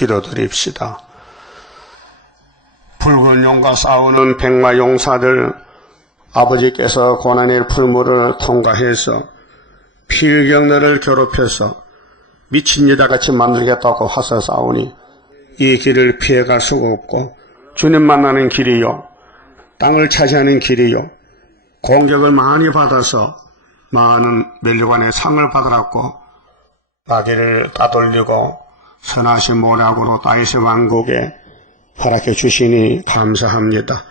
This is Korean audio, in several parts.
기도드립시다. 붉은 용과 싸우는 백마 용사들, 아버지께서 고난의 풀무를 통과해서 필경너를 괴롭혀서 미친 여자같이 만들겠다고 화서 싸우니 이 길을 피해갈 수가 없고 주님 만나는 길이요, 땅을 차지하는 길이요, 공격을 많이 받아서 많은 멸류관의 상을 받았고 마귀를 따돌리고 선하신 모략으로 다윗의 왕국에 허락해 주시니 감사합니다.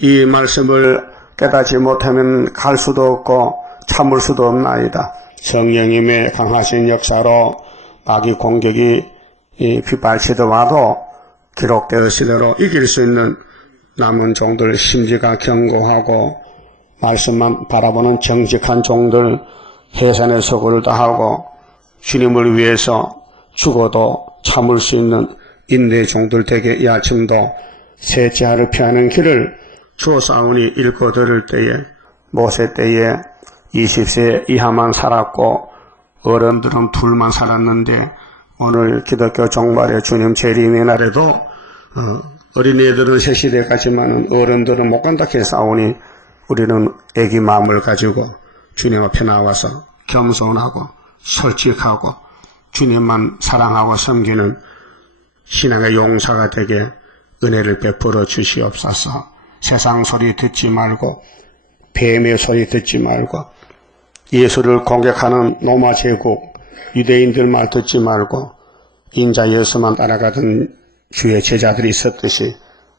이 말씀을 깨닫지 못하면 갈 수도 없고 참을 수도 없나이다. 성령님의 강하신 역사로 마귀 공격이 빗발치도 와도 기록되었으대로 이길 수 있는 남은 종들, 심지가 견고하고 말씀만 바라보는 정직한 종들, 해산의 서구를 다하고 주님을 위해서 죽어도 참을 수 있는 인내의 종들 되게 이 아침도 셋째하를 피하는 길을 주었사오니 읽고 들을 때에 모세 때에 20세 이하만 살았고 어른들은 둘만 살았는데 오늘 기독교 종말의 주님 재림의 날에도 어린이들은 새 시대까지만은 어른들은 못 간다 했사오니 우리는 애기 마음을 가지고 주님 앞에 나와서 겸손하고 솔직하고 주님만 사랑하고 섬기는 신앙의 용사가 되게 은혜를 베풀어 주시옵소서. 세상 소리 듣지 말고 뱀의 소리 듣지 말고 예수를 공격하는 로마 제국 유대인들 말 듣지 말고 인자 예수만 따라가던 주의 제자들이 있었듯이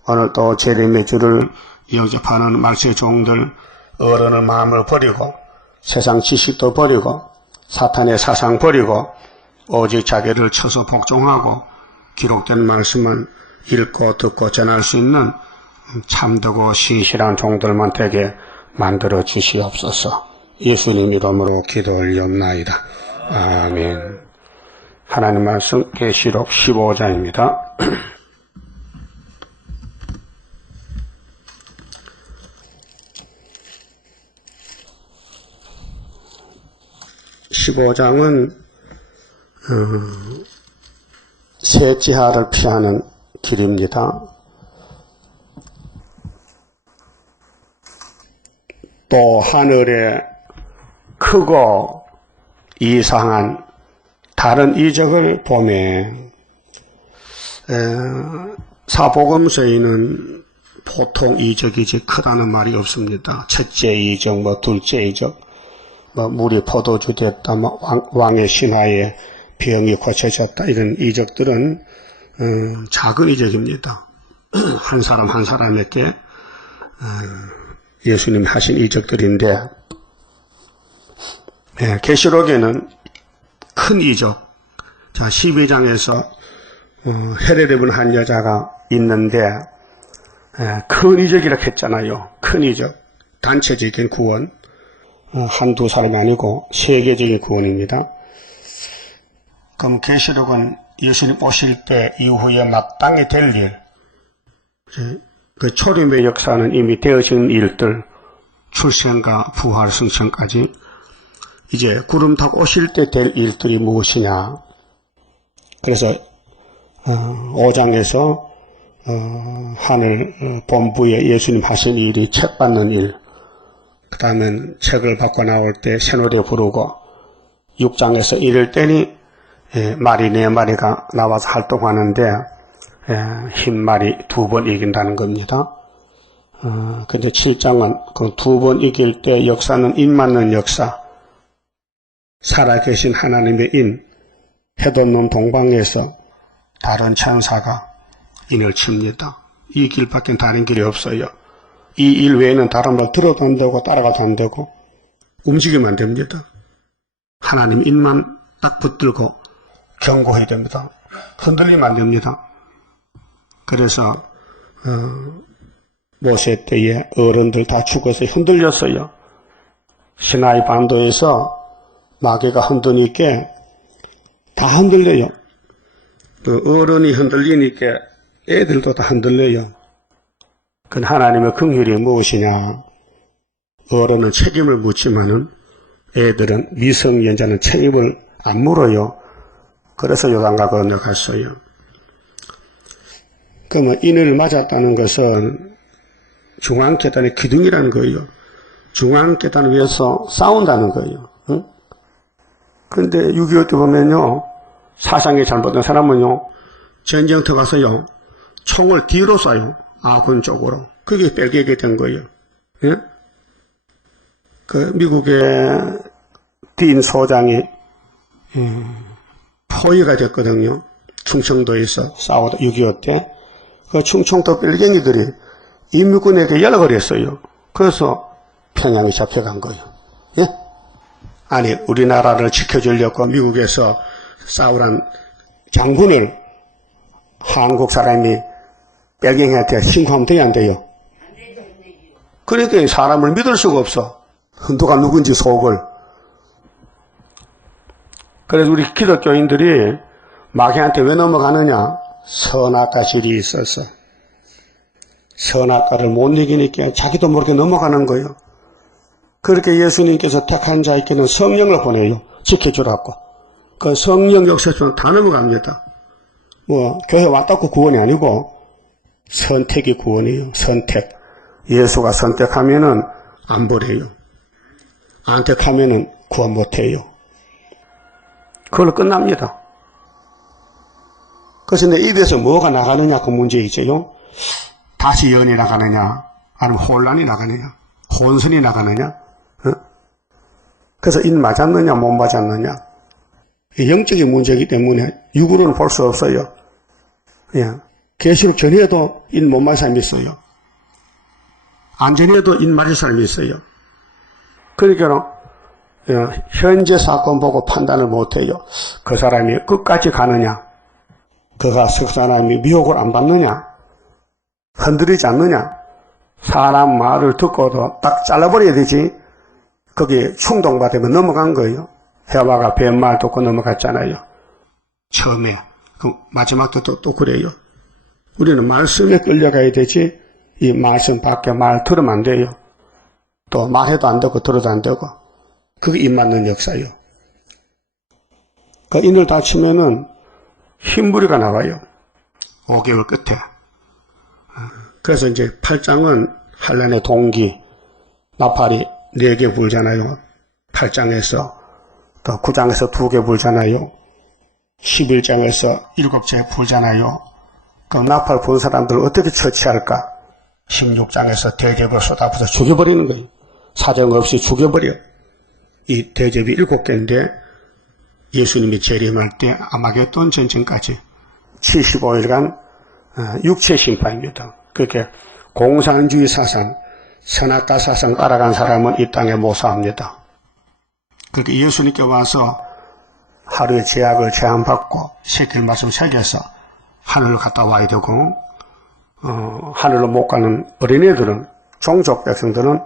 오늘도 재림의 주를 영접하는 말씀의 종들, 어른의 마음을 버리고 세상 지식도 버리고 사탄의 사상 버리고 오직 자기를 쳐서 복종하고 기록된 말씀은 읽고 듣고 전할 수 있는 참되고 신실한 종들만 되게 만들어 주시옵소서. 예수님 이름으로 기도 올리옵나이다. 아멘. 하나님 말씀 계시록 15장입니다. 15장은 셋째하를 피하는 길입니다. 또 하늘에 크고 이상한 다른 이적을 보매 사복음서에는 보통 이적이 이제 크다는 말이 없습니다. 첫째 이적, 둘째 이적, 물이 포도주 됐다, 왕의 신하에 병이 고쳐졌다, 이런 이적들은 작은 이적입니다. 한 사람 한 사람에게 예수님 하신 이적들인데, 계시록에는 큰 이적, 자 12장에서 헤롯 입은 한 여자가 있는데 큰 이적이라고 했잖아요. 큰 이적, 단체적인 구원, 한두 사람이 아니고 세계적인 구원입니다. 그럼 계시록은 예수님 오실 때 이후에 마땅히 될 일, 그 초림의 역사는 이미 되어진 일들, 출생과 부활 승천까지 이제 구름 타고 오실 때 될 일들이 무엇이냐. 그래서 5장에서 하늘 본부에 예수님 하신 일이 책 받는 일, 그 다음엔 책을 받고 나올 때 새노래 부르고, 6장에서 이럴 때니 말이 4마리가 나와서 활동하는데 흰 말이 2번 이긴다는 겁니다. 근데 7장은 그 2번 이길 때 역사는 인 맞는 역사, 살아계신 하나님의 인, 해돋는 동방에서 다른 천사가 인을 칩니다. 이 길밖에 다른 길이 없어요. 이 일 외에는 다른 말 들어도 안 되고 따라가도 안 되고 움직이면 안 됩니다. 하나님 인만 딱 붙들고 경고해야 됩니다. 흔들리면 안 됩니다. 그래서 모세 때에 어른들 다 죽어서 흔들렸어요. 시나이 반도에서 마귀가 흔드니까 다 흔들려요. 그 어른이 흔들리니까 애들도 다 흔들려요. 그 하나님의 긍휼이 무엇이냐? 어른은 책임을 묻지만은 애들은 미성년자는 책임을 안 물어요. 그래서 요단강 건너갔어요. 그러면 인을 맞았다는 것은 중앙계단의 기둥이라는 거예요. 중앙계단 위에서 싸운다는 거예요. 응? 근데 6.25 때 보면요, 사상이 잘못된 사람은요, 전쟁터 가서요, 총을 뒤로 쏴요. 아군 쪽으로. 그게 뺄게게 된 거예요. 예? 그 미국의 딘 소장이 포위가 됐거든요. 충청도에서 싸우다 6.25 때. 그 충청도 뺄갱이들이 인민군에게 연락을 했어요. 그래서 평양에 잡혀간 거예요. 예? 아니, 우리나라를 지켜주려고 미국에서 싸우란 장군을 한국 사람이 뺄갱이한테 신고하면 돼야 안 돼요? 그러니까 사람을 믿을 수가 없어. 누가 누군지 속을. 그래서 우리 기독교인들이 마귀한테 왜 넘어가느냐? 선악과 질이 있어서. 선악과를 못 이기니까 자기도 모르게 넘어가는 거예요. 그렇게 예수님께서 택한 자에게는 성령을 보내요. 지켜주라고. 그 성령 역사처럼 다 넘어갑니다. 뭐 교회 왔다고 구원이 아니고 선택이 구원이에요. 선택. 예수가 선택하면은 안 버려요. 안 택하면은 구원 못해요. 그걸로 끝납니다. 그래서 내 입에서 뭐가 나가느냐 그 문제이죠. 다시 연이 나가느냐 아니면 혼란이 나가느냐 혼선이 나가느냐. 어? 그래서 인 맞았느냐 못 맞았느냐. 영적인 문제이기 때문에 육으로는 볼 수 없어요. 그냥 계시록 전에도 인 못 맞은 사람이 있어요. 안 전에도 인 맞을 사람이 있어요. 그러니까 현재 사건 보고 판단을 못해요. 그 사람이 끝까지 가느냐, 그가 석 사람이 미혹을 안 받느냐, 흔들리지 않느냐. 사람 말을 듣고도 딱 잘라버려야 되지. 거기에 충동받으면 넘어간 거예요. 해와가 뱀말 듣고 넘어갔잖아요. 처음에. 그 마지막도 또 그래요. 우리는 말씀에 끌려가야 되지, 이 말씀 밖에 말 들으면 안 돼요. 또 말해도 안 되고 들어도 안 되고. 그게 입 맞는 역사예요. 그 인을 다치면은 흰무리가 나와요. 5개월 끝에. 그래서 이제 8장은 환란의 동기, 나팔이 4개 불잖아요. 8장에서 또 9장에서 2개 불잖아요. 11장에서 7째 불잖아요. 그럼 나팔 본 사람들을 어떻게 처치할까? 16장에서 대접을 쏟아부어서 죽여버리는 거예요. 사정없이 죽여버려. 이 대접이 7개인데 예수님이 재림할 때 아마겟돈 전쟁까지 75일간 육체 심판입니다. 그렇게 공산주의 사상, 선악과 사상 따라간 사람은 이 땅에 못 삽니다. 그렇게 예수님께 와서 하루의 제약을 제한받고 새길 말씀 새겨서 하늘로 갔다 와야 되고, 하늘로 못 가는 어린애들은, 종족 백성들은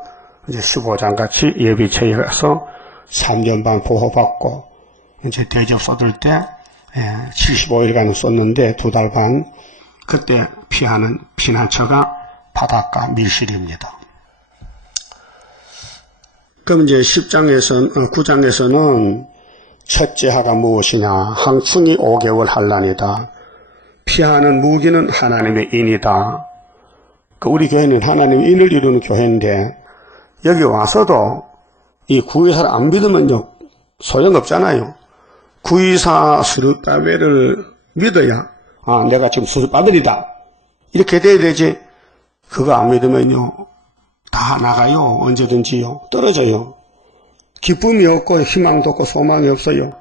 이제 15장 같이 예비체에 가서 3년 반 보호받고, 이제 대접 쏟을 때 75일간은 쏟는데 2달 반, 그때 피하는 피난처가 바닷가 밀실입니다. 그럼 이제 9장에서는 첫째 하가 무엇이냐? 항충이 5개월 환란이다. 피하는 무기는 하나님의 인이다. 우리 교회는 하나님의 인을 이루는 교회인데 여기 와서도 이 구의사를 안 믿으면요 소용없잖아요. 구의사 스룹바벨을 믿어야 내가 지금 스룹바벨이다 이렇게 돼야 되지. 그거 안 믿으면요 다 나가요. 언제든지요. 떨어져요. 기쁨이 없고 희망도 없고 소망이 없어요.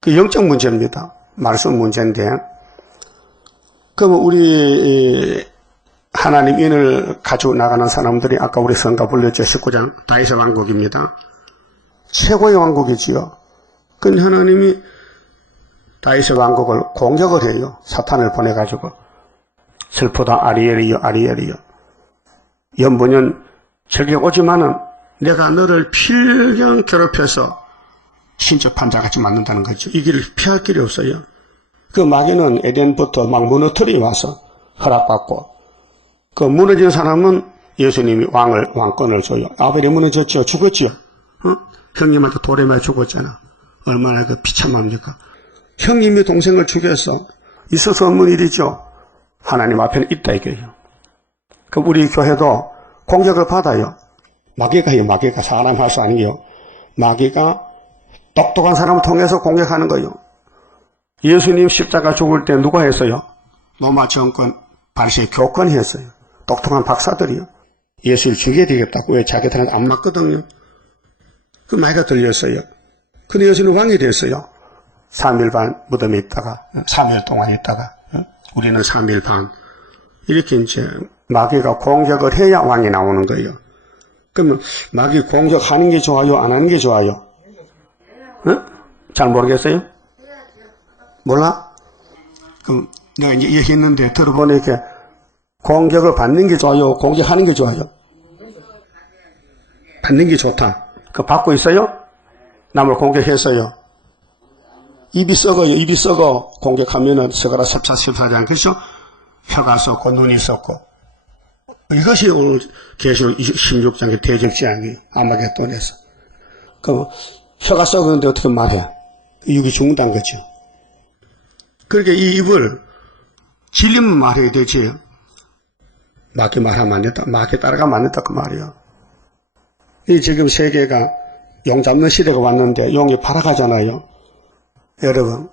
그 영적 문제입니다. 말씀 문제인데, 그럼 우리 하나님 인을 가지고 나가는 사람들이 아까 우리 성가 불렸죠. 19장 다윗의 왕국입니다. 최고의 왕국이지요. 근데 하나님이 다윗의 왕국을 공격을 해요. 사탄을 보내가지고. 슬프다 아리엘이여 아리엘이여. 연분연 저기 오지만은 내가 너를 필경 괴롭혀서 신적 판자같이 만든다는 거죠. 이 길을 피할 길이 없어요. 그 마귀는 에덴부터 막 무너뜨리 와서 허락받고, 그 무너진 사람은 예수님이 왕권을 줘요. 아벨이 무너졌죠. 죽었죠. 형님한테 돌에 맞아 죽었잖아. 얼마나 그 비참합니까? 형님이 동생을 죽여서 있을 수 없는 일이죠. 하나님 앞에는 있다 이거예요. 그럼 우리 교회도 공격을 받아요. 마귀가요. 마귀가 사람 할 수 아닌 게요. 마귀가 똑똑한 사람을 통해서 공격하는 거예요. 예수님 십자가 죽을 때 누가 했어요? 로마 정권 바리새인 교권이 했어요. 똑똑한 박사들이요. 예수를 죽여야 되겠다고 왜 자기들한테 안 맞거든요. 그 말이 들렸어요. 근데 예수는 왕이 됐어요. 3일 반 무덤에 있다가 3일 동안 있다가 우리는 3일 반 이렇게 이제 마귀가 공격을 해야 왕이 나오는 거예요. 그러면 마귀 공격하는 게 좋아요? 안 하는 게 좋아요? 응? 잘 모르겠어요? 몰라? 그럼 내가 이제 얘기했는데 들어보니까 공격을 받는 게 좋아요? 공격하는 게 좋아요? 받는 게 좋다. 그거 받고 있어요? 남을 공격했어요. 입이 썩어요. 입이 썩어. 공격하면은 썩어라 섭사지 않겠죠? 혀가 썩고 눈이 썩고. 이것이 오늘 계시록 16장의 대적지향이 아마겟돈에서. 그 혀가 썩었는데 어떻게 말해? 육이 죽는다는 거죠. 그러니까 이 입을 진리만 말해야 되지. 마귀 말하면 안 된다. 마귀 따라가면 안 된다 그 말이에요. 이 지금 세계가 용 잡는 시대가 왔는데 용이 팔아가잖아요. 여러분,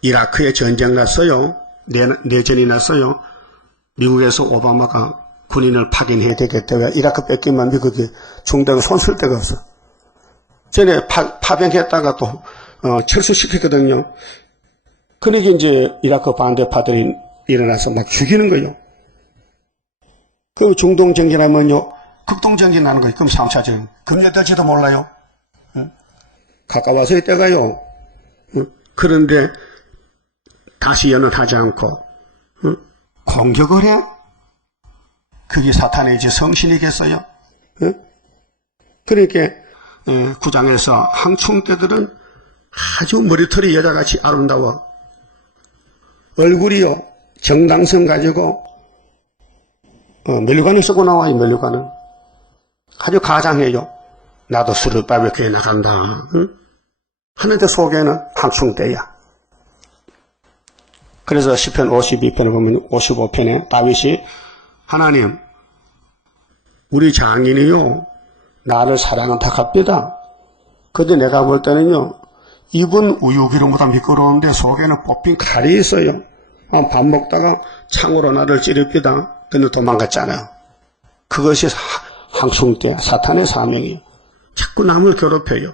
이라크에 전쟁 났어요. 내전이 났어요. 미국에서 오바마가 군인을 파견해야 되겠다. 왜? 이라크 뺏기면 미국이 중대가 손쓸 데가 없어. 전에 파병했다가 또 철수시켰거든요. 그러니까 이제 이라크 반대파들이 일어나서 막 죽이는 거예요. 그 중동 전쟁하면요, 극동 전쟁 나는 거예요. 그럼 3차 전쟁. 금년될지도 몰라요. 가까워서 이때가요. 그런데 다시 연합하지 않고 공격을 해? 그게 사탄이지 성신이겠어요? 그러니까 9장에서 항충대들은 아주 머리털이 여자같이 아름다워. 얼굴이요. 정당성 가지고 멜류관을 쓰고 나와요. 멜류관은. 아주 가장해요. 나도 술을 바베큐에 나간다. 하는데 속에는 항충대야. 그래서 시편 52편을 보면 55편에 다윗이 하나님 우리 장인이요 나를 사랑은 탁합니다. 근데 내가 볼 때는요 입은 우유기름보다 미끄러운데 속에는 뽑힌 칼이 있어요. 밥 먹다가 창으로 나를 찌릅니다. 근데 도망갔잖아요. 그것이 항충대 사탄의 사명이에요. 자꾸 남을 괴롭혀요.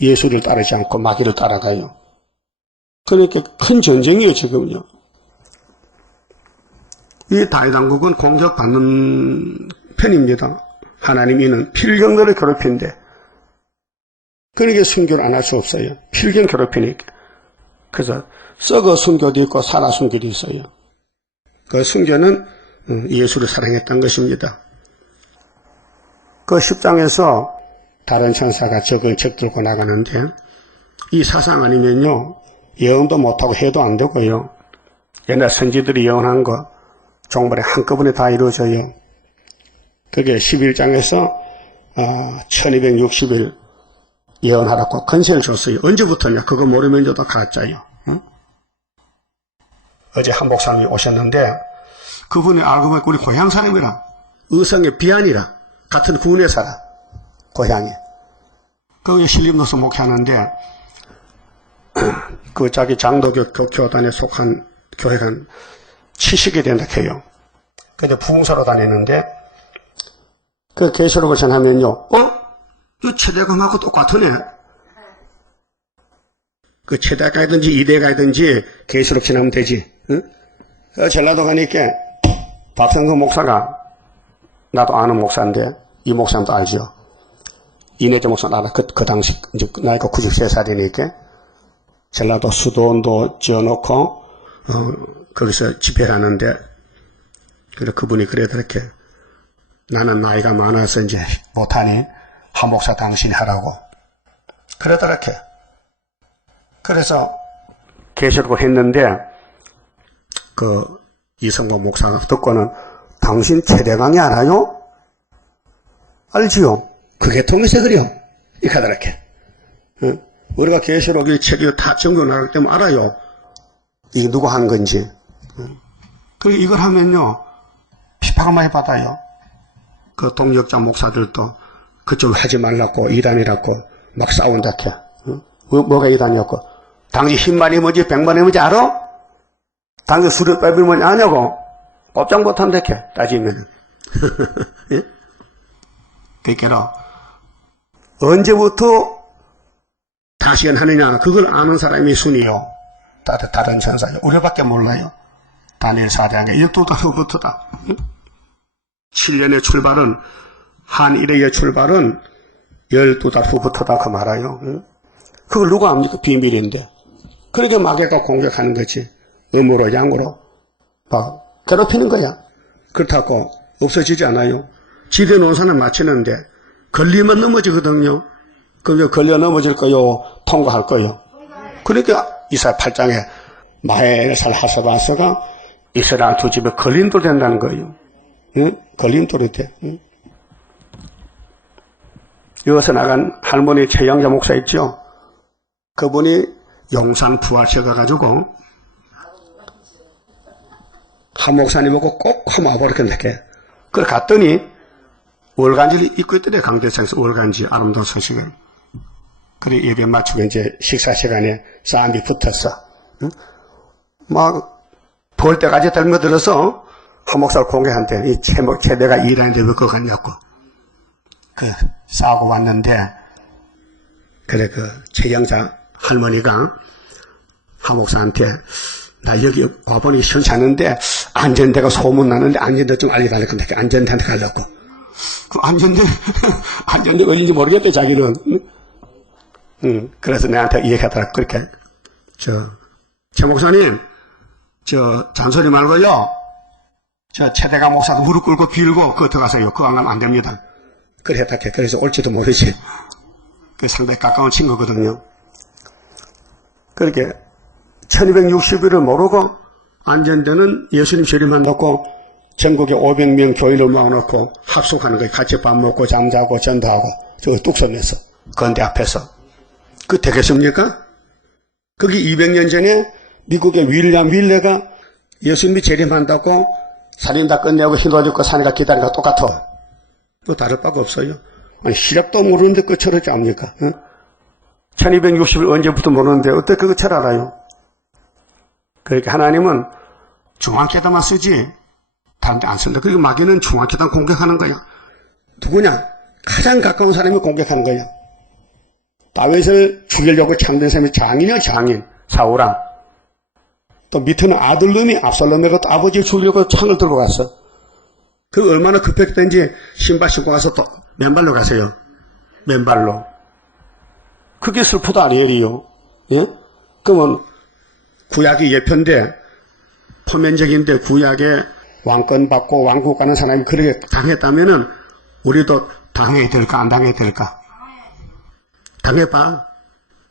예수를 따르지 않고 마귀를 따라가요. 그러니까 큰 전쟁이에요 지금요. 이 다윗왕국은 공격받는 편입니다. 하나님이는 필경들을 괴롭힌대. 그러니까 순교를 안 할 수 없어요. 필경 괴롭히니까. 그래서 썩어 순교도 있고 살아 순교도 있어요. 그 순교는 예수를 사랑했던 것입니다. 그 10장에서 다른 천사가 적을 들고 나가는데 이 사상 아니면요 예언도 못하고 해도 안 되고요. 옛날 선지들이 예언한 거 종말에 한꺼번에 다 이루어져요. 그게 11장에서 1260일 예언하라고 건세를 줬어요. 언제부터냐? 그거 모르면 저도 가짜요. 응? 어제 한 목사님이 오셨는데 그분이 알고 보니까 우리 고향 사람이라 의성의 비안이라 같은 군에 살아. 고향에. 거기 신림노수 목회하는데 그 자기 장로교 교단에 속한 교회가 70개 된다 해요. 그래서 부흥사로 다니는데 그 계시록을 전하면요. 이 최대감하고 똑같으네. 그 최대가이든지 이대가이든지 계시록 전하면 되지. 응? 전라도 가니까 박성근 목사가 나도 아는 목사인데 이 목사님도 알죠. 이내재 목사 알아. 그 당시 이제 나이가 93살이니까 전라도 수도원도 지어놓고 거기서 집회를 하는데 그래 그분이 그래도 이렇게 나는 나이가 많아서 이제 못하니 한 목사 당신이 하라고 그래도 이렇게 그래서 계시록을 했는데 그 이성모 목사가 듣고는 당신 최대강이 알아요? 알지요? 그게 통해서 그래요. 이카다 이렇게 우리가 계시록 이 책이 다 전교 나가기 때문에 알아요. 이게 누가 한 건지. 그리고 이걸 하면요, 비판을 많이 받아요. 그 동역자 목사들도 그쪽 하지 말라고, 이단이라고 막 싸운다 해. 뭐가 이단이었고. 당시 10만이 뭔지 100만이 뭔지 알아? 당시 수르바벨이 뭔지 아냐고? 꼼짝 못한다 해, 따지면. 예? 그러니까 언제부터 다시금 하느냐, 그걸 아는 사람이 순이요. 다른 천사요. 우리밖에 몰라요. 다니엘 4장에 이것도 후부터다. 7년의 출발은, 한 일의 출발은 12달 후부터다 그 말아요. 그걸 누가 압니까? 비밀인데. 그렇게 마귀가 공격하는 거지. 음으로 양으로 막 괴롭히는 거야. 그렇다고 없어지지 않아요. 지대 논산을 마치는데 걸리면 넘어지거든요. 그럼 걸려 넘어질 거요, 통과할 거요. 그러니까 이사야 8장에 마엘살 하사바스가 이스라엘 두 집에 걸림돌 된다는 거예요. 응? 걸림돌이 돼. 응? 여기서 나간 할머니 최영자 목사 있죠? 그분이 용산 부활체 가가지고 한 목사님하고 꼭 한번 와보겠다. 그걸 갔더니 월간지를 입고 있더래. 강대상에서 월간지 아름다운 소식을. 그래 예배 마치고 이제 식사 시간에 사람이 붙었어. 응? 막 볼 때까지 덜며들어서 한 목사를 공개한대. 이 최대가 일하는데 왜 그거 갔냐고. 싸우고 왔는데, 그래 최영자 할머니가 한 목사한테 나 여기 와보니 시원치 않은데 안전대가 소문나는데 안전대 좀 알려달라고 근데 안전대한테 가려고. 그 안전대가 어딘지 모르겠대 자기는. 그래서 내한테 얘기하더라. 그렇게 최 목사님 잔소리 말고요, 최대가 목사도 무릎 꿇고 빌고 그거 들어가세요. 그거 안 가면 안 됩니다. 그래 했다게. 그래서 올지도 모르지. 그 상당히 가까운 친구거든요. 그렇게 1260일을 모르고 안전대는 예수님 재림한다고 전국에 500명 교인을 모아놓고 합숙하는 거예요. 같이 밥 먹고 잠자고 전도하고 저 뚝섬에서 건대 앞에서. 그 되겠습니까? 거기 200년 전에 미국의 윌리엄 윌레가 예수님이 재림한다고 살인 다 끝내고 흰옷 입고 산에가 기다리는 거 똑같아. 뭐 다를 바가 없어요. 아니 시력도 모르는데 그거 철없지 않습니까? 1260일 언제부터 모르는데 어떻게 그거 잘 알아요? 그러니까 하나님은 중앙계단만 쓰지 다른 데 안 쓴다. 그리고 마귀는 중앙계단 공격하는 거야. 누구냐? 가장 가까운 사람이 공격하는 거야. 다윗을 죽이려고 창된 사람이 장인이야, 장인. 사울왕. 또 밑에는 아들놈이 압살롬이가 또 아버지를 죽이려고 창을 들고 갔어. 그 얼마나 급했던지 신발 신고 가서 또 맨발로 가세요. 맨발로. 그게 슬프다 아니에요. 예? 그러면 구약이 예편데 포면적인데 구약에 왕권 받고 왕국 가는 사람이 그렇게 당했다면은 우리도 당해야 될까 안 당해야 될까? 당해봐.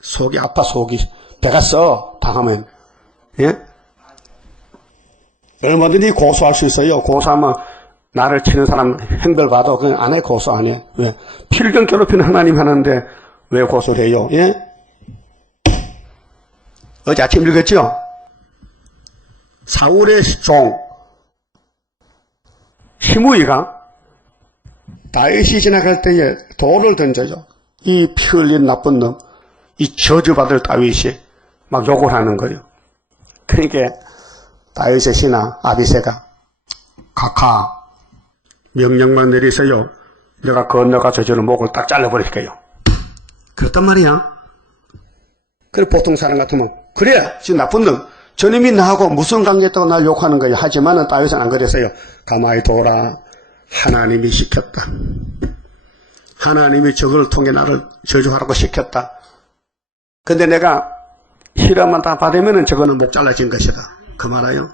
속이 아파 속이. 배가 써 당하면. 예? 얼마든지 고소할 수 있어요. 고소하면 나를 치는 사람 형벌 받아. 그냥 안 해, 고소 안 해. 왜? 필경 괴롭히는 하나님 하는데 왜 고소를 해요? 예? 어제 아침 읽었죠? 사울의 종 시므이가 다윗이 지나갈 때에 돌을 던져요. 이 피 흘린 나쁜 놈, 이 저주받을 다윗이 막 욕을 하는 거예요. 그러니까 다윗의 신하 아비새가 각하 명령만 내리세요. 내가 건너가 저주는 목을 딱 잘라버릴게요. 그렇단 말이야. 그래 보통 사람 같으면 그래 지금 나쁜 놈 저놈이 나하고 무슨 관계있다고 날 욕하는 거예요. 하지만은 다윗은 안 그랬어요. 가만히 둬라. 하나님이 시켰다. 하나님이 저걸 통해 나를 저주하라고 시켰다. 근데 내가 희라만 다 받으면은 저거는 목 잘라진 것이다. 그 말아요.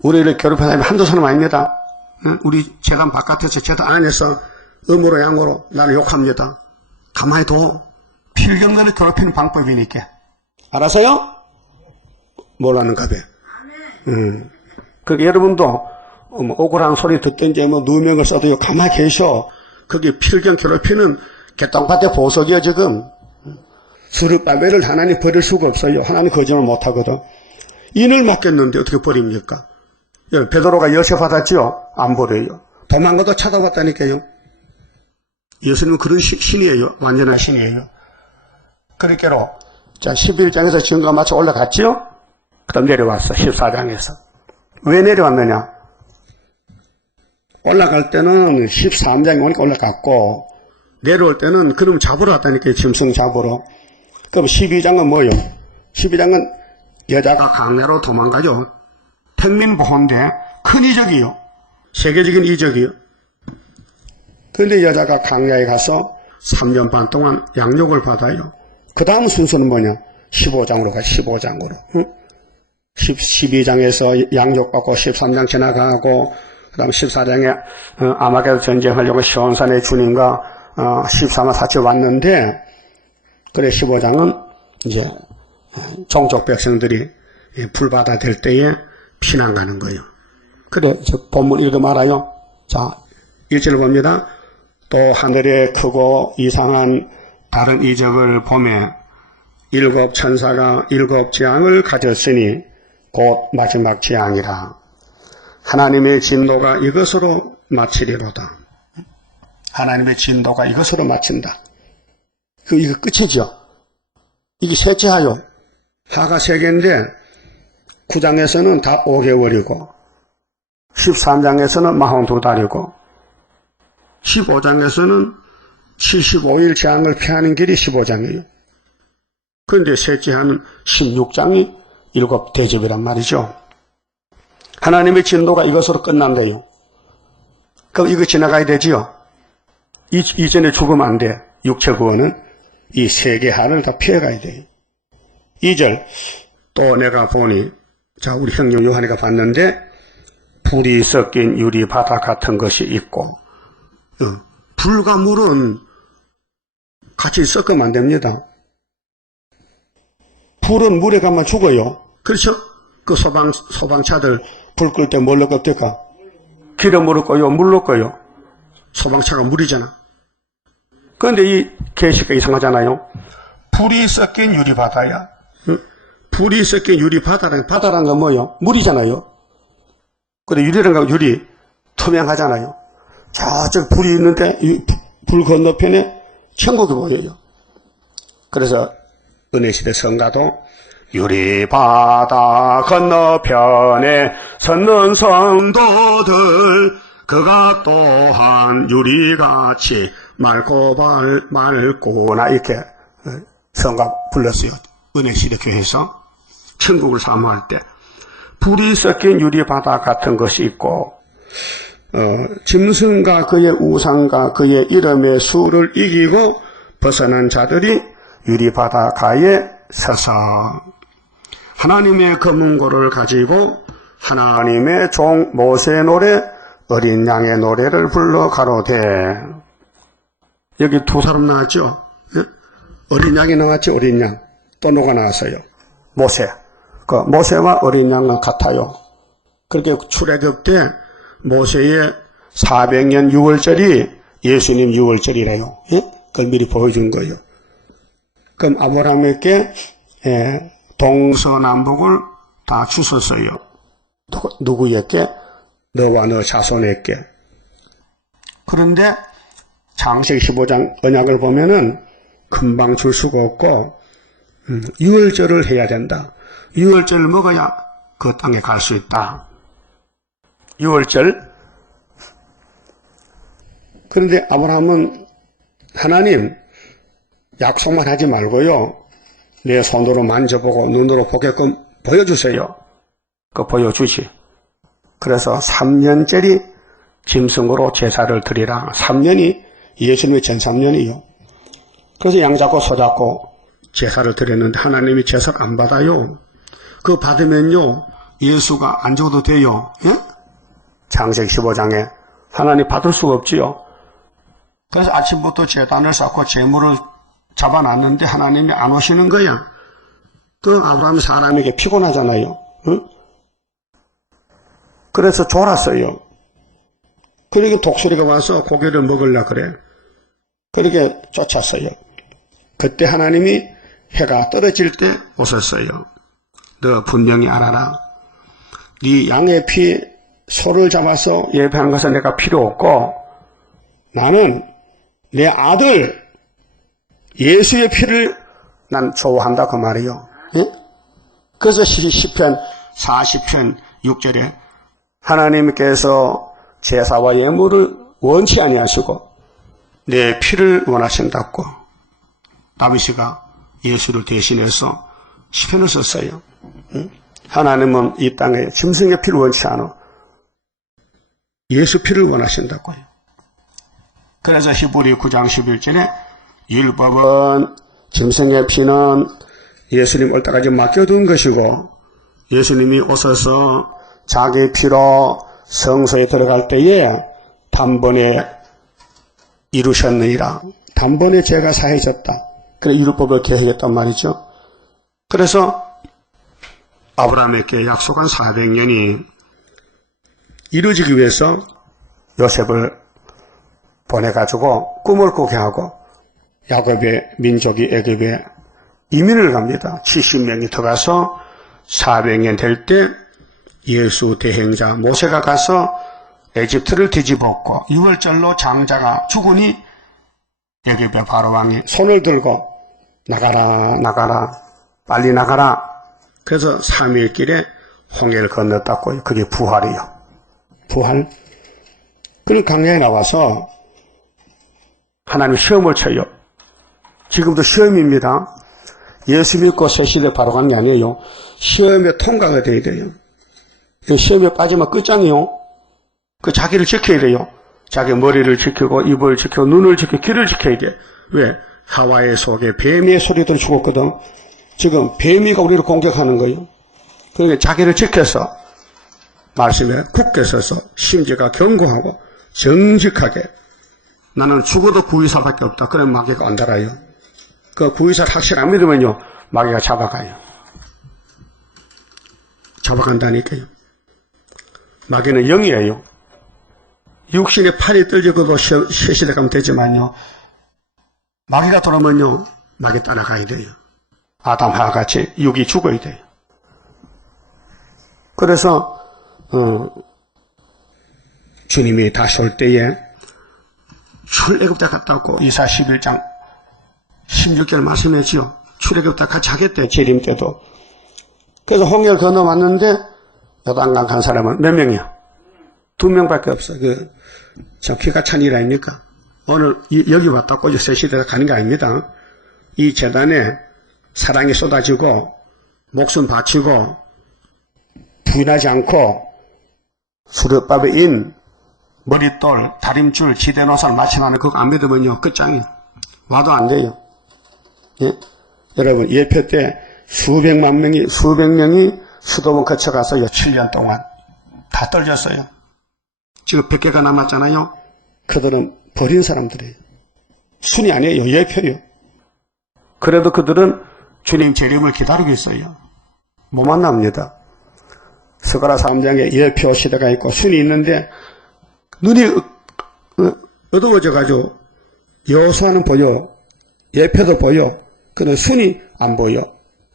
우리를 괴롭히는 사람이 한두 사람 아닙니다. 우리 재단 바깥에서 재단 안에서 음으로 양으로 나를 욕합니다. 가만히 둬. 필경들을 괴롭히는 방법이니까. 알아서요? 몰랐는가 봐. 그러니까 여러분도 억울한 소리 듣든지 뭐 누명을 써도 가만히 계셔. 그게 필경 괴롭히는 개똥밭의 보석이야 지금. 스룹바벨을 하나님 버릴 수가 없어요. 하나님 거짓말 못하거든. 인을 맡겼는데 어떻게 버립니까? 베드로가 열쇠 받았지요? 안 버려요. 도망가도 찾아봤다니까요. 예수님은 그런 신이에요. 완전한 신이에요. 그러니까로 자 11장에서 지금과 마치 올라갔지요? 그 다음 내려왔어. 14장에서. 왜 내려왔느냐? 올라갈 때는 13장에 오니까 올라갔고 내려올 때는 그럼 잡으러 왔다니까요. 짐승 잡으러. 그럼 12장은 뭐예요? 12장은 여자가 강내로 도망가죠. 택민보호인데 큰 이적이요. 세계적인 이적이요. 그런데 여자가 강야에 가서 3년 반 동안 양육을 받아요. 그 다음 순서는 뭐냐? 15장으로 가, 15장으로. 응? 12장에서 양육받고 13장 지나가고 그 다음 14장에 아마겟도 전쟁하려고 시온산의 주님과 14만 4천 왔는데 그래 15장은 이제 종족 백성들이 불바다 될 때에 피난 가는 거예요. 그래 저 본문 읽어 말아요. 자 1절 봅니다. 또 하늘에 크고 이상한 다른 이적을 보매 7 천사가 7 재앙을 가졌으니 곧 마지막 재앙이라. 하나님의 진노가 이것으로 마치리로다. 하나님의 진노가 이것으로 마친다. 이거 끝이죠. 이게 셋째하요. 하가 3개인데 9장에서는 다 5개월이고 13장에서는 42달이고 15장에서는 75일 재앙을 피하는 길이 15장이에요. 그런데 셋째 하는 16장이 7 대접이란 말이죠. 하나님의 진노가 이것으로 끝난대요. 그럼 이거 지나가야 되지요. 이전에 죽으면 안 돼. 육체 구원은 이 3개 한을 다 피해가야 돼요. 2절 또 내가 보니 자 우리 형님 요한이가 봤는데 불이 섞인 유리 바다 같은 것이 있고 불과 물은 같이 섞으면 안 됩니다. 불은 물에 가면 죽어요. 그렇죠? 그 소방차들 불 끌 때 뭘로 껐대까? 기름으로 꺼요? 물로 꺼요? 소방차가 물이잖아. 그런데 이 계시가 이상하잖아요. 불이 섞인 유리바다야. 불이 섞인 유리바다란 건 뭐예요? 물이잖아요. 근데 유리란 건 유리 투명하잖아요. 저쪽 불이 있는데 불 건너편에 천국이 보여요. 그래서 은혜시대 성가도 유리바다 건너편에 섰는 성도들 그가 또한 유리같이 맑구나 이렇게 성가 불렀어요. 은혜시대 교회에서 천국을 사모할 때 불이 섞인 유리바다 같은 것이 있고 짐승과 그의 우상과 그의 이름의 수를 이기고 벗어난 자들이 유리바다 가에 서서 하나님의 검은고를 가지고 하나님의 종 모세의 노래 어린 양의 노래를 불러 가로되. 여기 2 사람 나왔죠? 어린 양이 나왔죠? 어린 양. 또 누가 나왔어요? 모세. 그 모세와 어린 양은 같아요. 그렇게 출애굽 때 모세의 400년 6월절이 예수님 6월절이래요. 예? 그걸 미리 보여준 거예요. 그럼 아브라함에게 동서남북을 다 주셨어요. 누구에게? 너와 너 자손에게. 그런데 창세기 15장 언약을 보면은 금방 줄 수가 없고 6월절을 해야 된다. 6월절을 먹어야 그 땅에 갈 수 있다. 6월절. 그런데 아브라함은 하나님 약속만 하지 말고요. 내 손으로 만져보고 눈으로 보게끔 보여주세요. 그 보여주지. 그래서 3년짜리 짐승으로 제사를 드리라. 3년이 예수님의 전 3년이요. 그래서 양 잡고 소 잡고 제사를 드렸는데 하나님이 제사를 안 받아요. 그거 받으면요. 예수가 안 죽어도 돼요. 예? 창세기 15장에 하나님 받을 수가 없지요. 그래서 아침부터 제단을 쌓고 제물을 잡아놨는데 하나님이 안 오시는 거야. 그 아브라함 사람에게 피곤하잖아요. 응? 그래서 졸았어요. 그러니까 독수리가 와서 고기를 먹으려고 그래. 그렇게 쫓았어요. 그때 하나님이 해가 떨어질 때 오셨어요. 너 분명히 알아라. 네 양의 피 소를 잡아서 예배하는 것은 내가 필요 없고 나는 내 아들 예수의 피를 난 좋아한다 그 말이요. 예? 그래서 시편 40편 6절에 하나님께서 제사와 예물을 원치 아니하시고 내 피를 원하신다고 다윗이가 예수를 대신해서 시편을 썼어요. 응? 하나님은 이 땅에 짐승의 피를 원치 않아 예수 피를 원하신다고요. 그래서 히브리 9장 11절에 율법은 짐승의 피는 예수님 올 때까지 맡겨둔 것이고 예수님이 오셔서 자기 피로 성소에 들어갈 때에 단번에 이루셨느니라. 단번에 죄가 사해졌다. 그래 율법을 계획했단 말이죠. 그래서 아브라함에게 약속한 400년이 이루어지기 위해서 요셉을 보내가지고 꿈을 꾸게 하고 야곱의 민족이 애굽에 이민을 갑니다. 70명이 들어가서 400년 될 때 예수 대행자 모세가 가서 에집트를 뒤집었고 6월절로 장자가 죽으니 애굽의 바로왕이 손을 들고 나가라 나가라 빨리 나가라. 그래서 3일 길에 홍해를 건넜다고요. 그게 부활이요. 부활. 그는 강야에 나와서 하나님 시험을 쳐요. 지금도 시험입니다. 예수 믿고 새 시대 바로 간 게 아니에요. 시험에 통과가 돼야 돼요. 시험에 빠지면 끝장이요. 그 자기를 지켜야 돼요. 자기 머리를 지키고 입을 지키고 눈을 지키고 귀를 지켜야 돼. 왜? 하와의 속에 뱀의 소리들이 죽었거든. 지금 뱀이가 우리를 공격하는 거예요. 그러니까 자기를 지켜서 말씀에 굳게 서서 심지가 견고하고 정직하게 나는 죽어도 구의사밖에 없다. 그러면 마귀가 안 달아요. 그 구의사를 확실히 안 믿으면요 마귀가 잡아가요. 잡아간다니까요. 마귀는 영이에요. 육신의 팔이 떨어져도 쇠시대 가면 되지만요 마귀가 돌아오면요 마귀 따라가야 돼요. 아담 하와 같이 육이 죽어야 돼요. 그래서 주님이 다시 올 때에 출애굽때 갔다 왔고 이사 11장 16절 말씀했지요. 출애굽때 같이 하겠대. 재림 때도. 그래서 홍해를 건너왔는데 요단강 간 사람은 몇 명이야? 2명밖에 없어. 참 기가 찬 일 아닙니까? 오늘 여기 왔다고 새 시대에 가는 게 아닙니다. 이 재단에 사랑이 쏟아지고 목숨 바치고 부인하지 않고 수렵밥에 인 머릿돌 다림줄 지대노사를 마치나는 그거 안 믿으면요 끝장이에요. 와도 안 돼요. 예? 여러분 예표 때 수백 명이 수도원 거쳐가서 7년 동안 다 떨졌어요. 지금 100개가 남았잖아요. 그들은 버린 사람들이에요. 순이 아니에요. 예표요. 그래도 그들은 주님 재림을 기다리고 있어요. 못 만납니다. 스가랴 3장에 예표 시대가 있고 순이 있는데 눈이 어두워져가지고 여호수아는 보여. 예표도 보여. 그런데 순이 안 보여.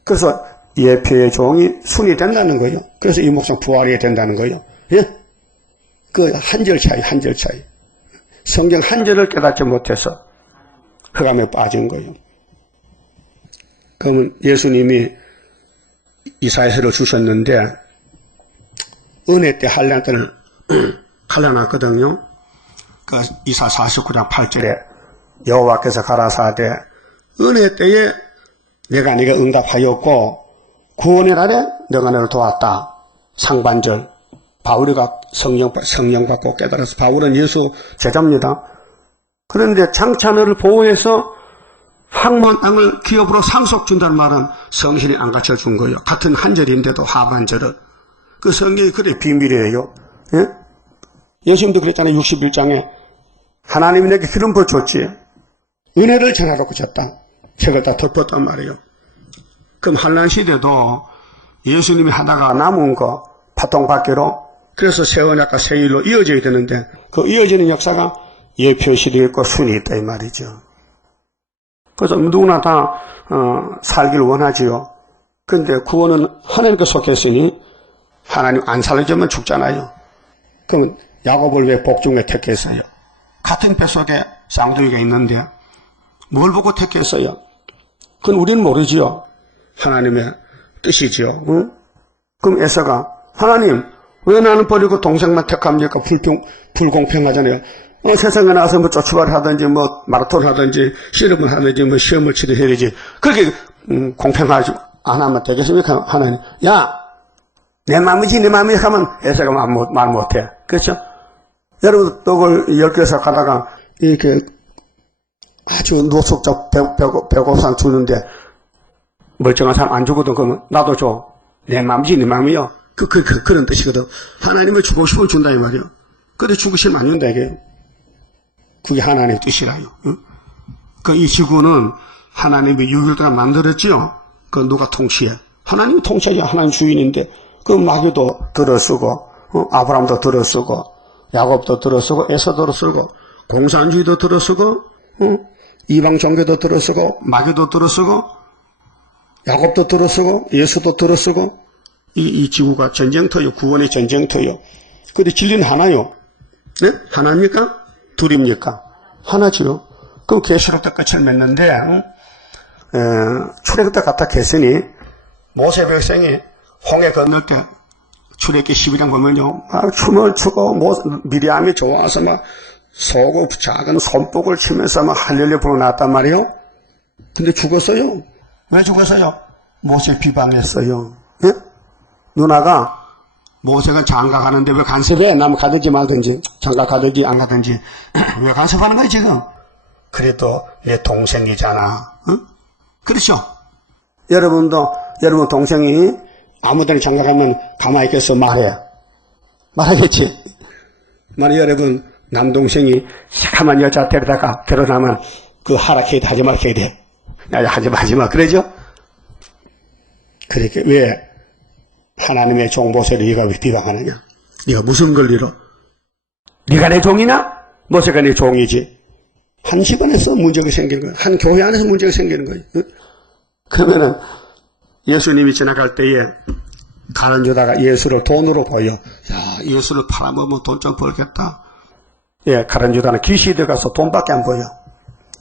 그래서 예표의 종이 순이 된다는 거예요. 그래서 이 목상 부활이 된다는 거예요. 예? 그 한 절 차이, 한 절 차이. 성경 한 절을 깨닫지 못해서 흑암에 빠진 거예요. 그러면 예수님이 이사야서를 주셨는데 은혜 때 한량 때를 갈라놨거든요. 그 이사 49장 8절에 여호와께서 가라사대 은혜 때에 내가 네게 응답하였고 구원의 날에 내가 너를 도왔다. 상반절 바울이가 성령 받고 깨달아서 바울은 예수 제자입니다. 그런데 장차 너를 보호해서 황무한 땅을 기업으로 상속 준다는 말은 성신이 안 갖춰준 거예요. 같은 한 절인데도 하반절을. 그 성경이 그래 비밀이에요. 예? 예수님도 그랬잖아요. 61장에 하나님이 내게 기름 부어줬지. 은혜를 전하라고 줬다. 책을 다 덮었단 말이에요. 그럼 한란 시대도 예수님이 하다가 남은 거 파통받기로 그래서 새 언약과 새 일로 이어져야 되는데 그 이어지는 역사가 예표 시대에 있고 순이 있다 이 말이죠. 그래서 누구나 다 살길 원하지요. 근데 구원은 하나님께 속했으니 하나님 안 살려주면 죽잖아요. 그러면 야곱을 왜 복중에 택했어요? 같은 뱃속에 쌍둥이가 있는데 뭘 보고 택했어요? 그건 우리는 모르지요. 하나님의 뜻이지요. 응? 그럼 에서가 하나님 왜 나는 버리고 동생만 택합니까? 불공평하잖아요. 세상에 나와서 뭐 쪼치발 하든지 뭐 마라톤 하든지 씨름을 하든지 뭐 시험을 치르야 되지. 그렇게 공평하지 안 하면 되겠습니까? 하나님. 야, 내 마음이지 내 마음이 하면 에서가 말 못해. 그렇죠? 여러분 떡을 10개에서 가다가 이렇게 아주 노숙자 배고프상 주는데 멀쩡한 사람 안 주거든. 그러면 나도 줘. 내 마음이지 내 마음이요. 그런 뜻이거든. 하나님을 주고 싶으면 준다 이 말이요. 근데 죽으시면 안 준다 이게요. 그게 하나님의 뜻이라요. 응? 이 지구는 하나님이 6일 동안 만들었지요. 그 누가 통치해? 하나님이 통치하지. 하나님 주인인데 그 마귀도 들어쓰고 아브라함도 들어쓰고 야곱도 들어쓰고 에서도 들어쓰고 공산주의도 들어쓰고 이방 종교도 들어쓰고 마귀도 들어쓰고 야곱도 들어쓰고 예수도 들어쓰고 이 지구가 전쟁터요. 구원의 전쟁터요. 근데 진리는 하나요. 네? 하나입니까? 둘입니까? 하나지요. 그럼 계시록 때 끝을 맺는데 출애굽 때 갖다 겠으니 모세 백성이 홍해 건널 때 출애굽기 12장 보면요. 막 춤을 추고 미리암이 좋아서 막 소고 작은 손뼉을 치면서 막 할렐루야 불어놨단 말이에요. 근데 죽었어요. 왜 죽었어요? 모세 비방했어요. 예? 누나가 모세가 장가 가는데 왜 간섭해? 남 가든지 말든지 장가 가든지 안 가든지 왜 간섭하는 거야 지금? 그래도 내 동생이잖아. 응? 그렇죠? 여러분 동생이 아무데나 장가 가면 가만히 있겠어? 말하겠지? 만약 여러분 남동생이 시커먼 여자 데려다가 결혼하면 그 하락해야 돼? 하지 말게 해야 돼? 야, 하지 마. 그러죠? 그렇게 왜 하나님의 종 모세를 네가 왜 비방하느냐? 네가 무슨 권리로? 네가 내 종이냐? 모세가 내 종이지. 한 집안에서 문제가 생기는 거예요. 한 교회 안에서 문제가 생기는 거예요. 그러면은 예수님이 지나갈 때에 가는 주다가 예수를 돈으로 보여. 야, 예수를 팔아먹으면 돈 좀 벌겠다. 예, 가는 주다는 귀신이 들어가서 돈밖에 안 보여.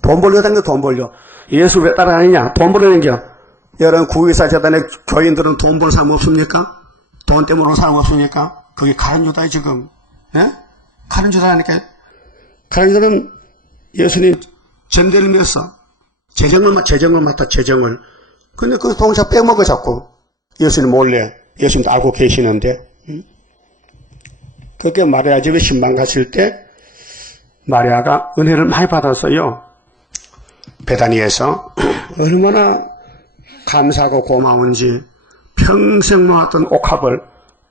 돈 벌려 다니는 돈 벌려. 예수 왜 따라다니냐? 돈 벌려는 게. 여러분 구의사 재단의 교인들은 돈 벌 사람 없습니까? 돈 때문에 오는 사람 없습니까? 그게 가는 주다에 지금. 예? 가는 주다니까. 가는 주다는 예수님 전대를 맺어. 재정을 맡아, 재정을. 근데 그 동사 빼먹어 자꾸. 예수님 몰래. 예수님도 알고 계시는데. 그렇게 마리아 집에 신방 갔을 때 마리아가 은혜를 많이 받았어요. 베다니에서. 얼마나 감사하고 고마운지 평생 모았던 옥합을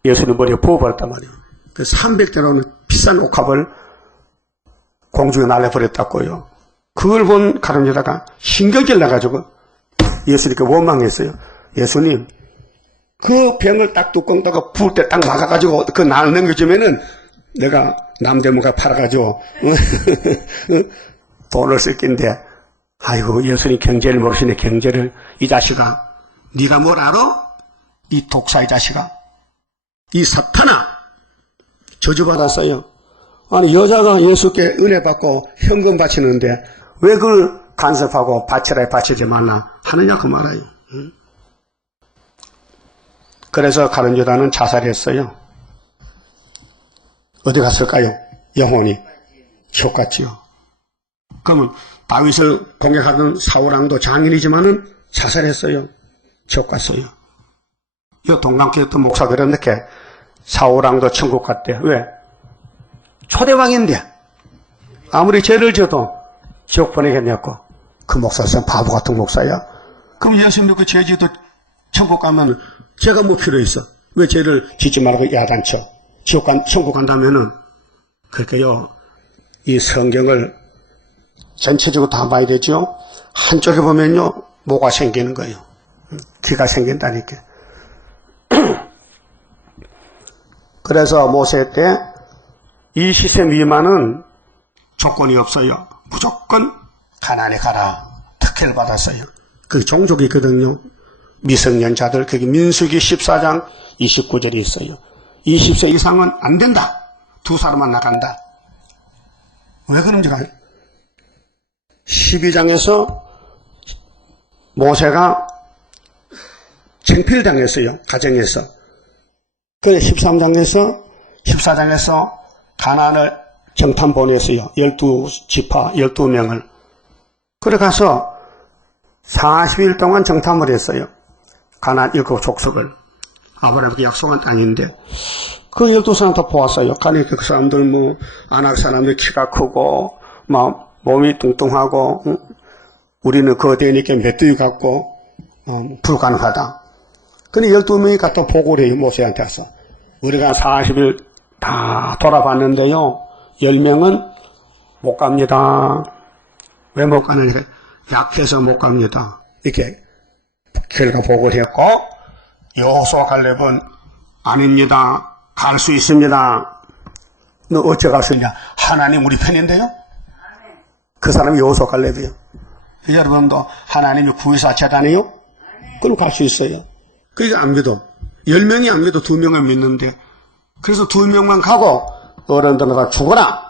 예수님 머리에 부어버렸단 말이에요. 그 300대로는 비싼 옥합을 공중에 날려버렸다고요. 그걸 본 가룟 유다가 신경질 나가지고 예수님께 원망했어요. 예수님, 그 병을 딱 뚜껑 따고 부을 때 딱 막아가지고 그 날 넘겨주면은 내가 남대문가 팔아가지고 돈을 쓸 낀데, 아이고 예수님 경제를 모르시네. 경제를. 이 자식아, 네가 뭘 알아? 이 독사의 자식아, 이 사탄아, 저주받았어요. 아니 여자가 예수께 은혜 받고 현금 바치는데 왜 그걸 간섭하고 바치지 말라 하느냐 그 말이에요. 그래서 가룟 유다는 자살했어요. 어디 갔을까요? 영혼이 지옥 갔지요. 그러면 다윗을 공격하던 사울왕도 장인이지만은 자살했어요. 지옥 갔어요. 이 동방교였던 목사 그런데 사울왕도 천국 갔대. 왜? 초대왕인데 아무리 죄를 져도 지옥 보내겠냐고. 그 목사는 바보 같은 목사야. 그럼 예수 믿고 죄 지도 천국 가면 죄가 뭐 필요 있어? 왜 죄를 짓지 말고 야단쳐? 천국 간다면은. 그러니까요, 이 성경을 전체적으로 다 봐야 되죠. 한쪽에 보면요 뭐가 생기는 거예요. 귀가 생긴다니까. 그래서 모세 때 이 시세 미만은 조건이 없어요. 무조건 가나안에 가라. 특혜를 받았어요. 그 종족이거든요. 미성년자들, 그게 민수기 14장 29절이 있어요. 20세 이상은 안 된다. 두 사람만 나간다. 왜 그런지 알아요? 12장에서 모세가 창필당했어요. 가정에서. 그래 14장에서 가나안을 정탐 보냈어요. 12지파 12명을. 그래 가서 40일 동안 정탐을 했어요. 가나안 7 족속을. 아브라함에게 약속한 땅인데 그 12사람 다 보았어요. 가니까 그 사람들 아낙 사람들 키가 크고 몸이 뚱뚱하고 우리는 거대니까 메뚜기 같고 불가능하다. 근데 12명이 갖다 보고를 해요. 모세한테 와서. 우리가 40일 다 돌아봤는데요. 10명은 못 갑니다. 왜 못 가느냐? 약해서 못 갑니다. 이렇게 결과 보고를 했고 여호수아 갈렙은 아닙니다. 갈 수 있습니다. 너 어째 갈 수 있냐? 하나님 우리 편인데요? 그 사람이 여호수아 갈렙이요. 여러분도 하나님이 구의사 재단이요? 그럼 갈 수 있어요. 그러니까 안 믿어. 10명이 안 믿어 2명을 믿는데 그래서 2명만 가고 어른들은 다 죽어라.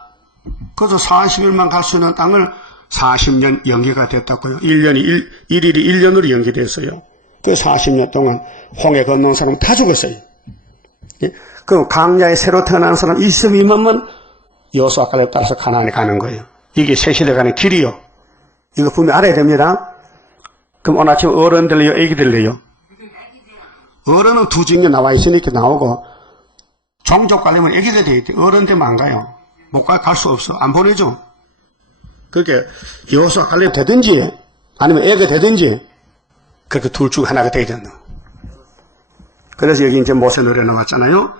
그래서 40일만 갈 수 있는 땅을 40년 연기가 됐다고요. 1일이 1년으로 연기됐어요. 그 40년 동안 홍해 건너온 사람은 다 죽었어요. 그 강야에 새로 태어난 사람 22만만 여호수아 갈렙 따라서 가나안에 가는 거예요. 이게 새 시대 가는 길이요. 이거 분명히 알아야 됩니다. 그럼 오늘 아침 어른들래요? 애기들래요? 어른은 두 증에 나와 있으니까 나오고 종족 가려면 애기가 돼 있대. 어른 되면 안 가요. 못 갈 수 없어. 안 보내줘. 그렇게 여호수아 갈렙 되든지 아니면 애가 되든지 그렇게 둘 중 하나가 돼야 된다. 그래서 여기 이제 모세 노래 나왔잖아요.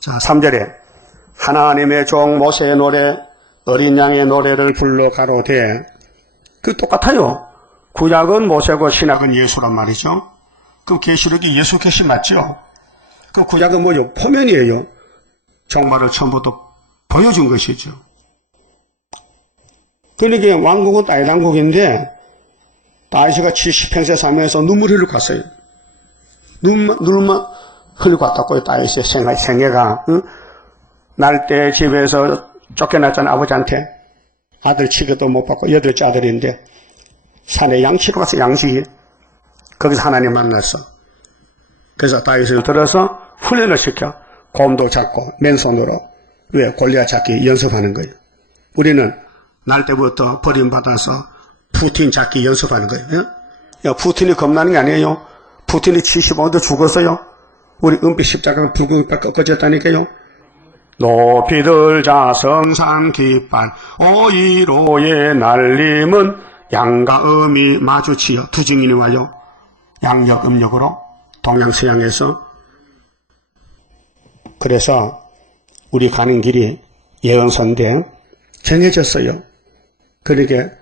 자, 3절에 하나님의 종 모세의 노래 어린 양의 노래를 불러 가로되 그 똑같아요. 구약은 모세고 신약은 예수란 말이죠. 그럼 계시록이 예수 계시 맞죠? 그럼 구약은 뭐죠? 포면이에요. 정말을 처음부터 보여준 것이죠. 그러니까 왕국은 다윗 왕국인데 다윗이가 70평생 살면서 눈물 흘리고 갔어요. 눈물만 흘리고 갔다고요. 다윗의 생애가. 응? 날 때 집에서 쫓겨났잖아. 아버지한테. 아들 취급도 못 받고 8째 아들인데 산에 양치러 가서 양식이 거기서 하나님 만났어. 그래서 다윗을 들어서 훈련을 시켜 곰도 잡고 맨손으로 왜 골리앗 잡기 연습하는 거예요. 우리는 날 때부터 버림받아서 푸틴 잡기 연습하는 거예요. 야, 푸틴이 겁나는 게 아니에요. 푸틴이 75도 죽었어요. 우리 은빛 십자가가 붉은 빛 꺾어졌다니까요. 높이 들자 성산 깃발 오이로의 날림은 양과 음이 마주치어 두 증인이 와요. 양력 음력으로 동양서양에서. 그래서 우리 가는 길이 예언서인데 정해졌어요. 그러니까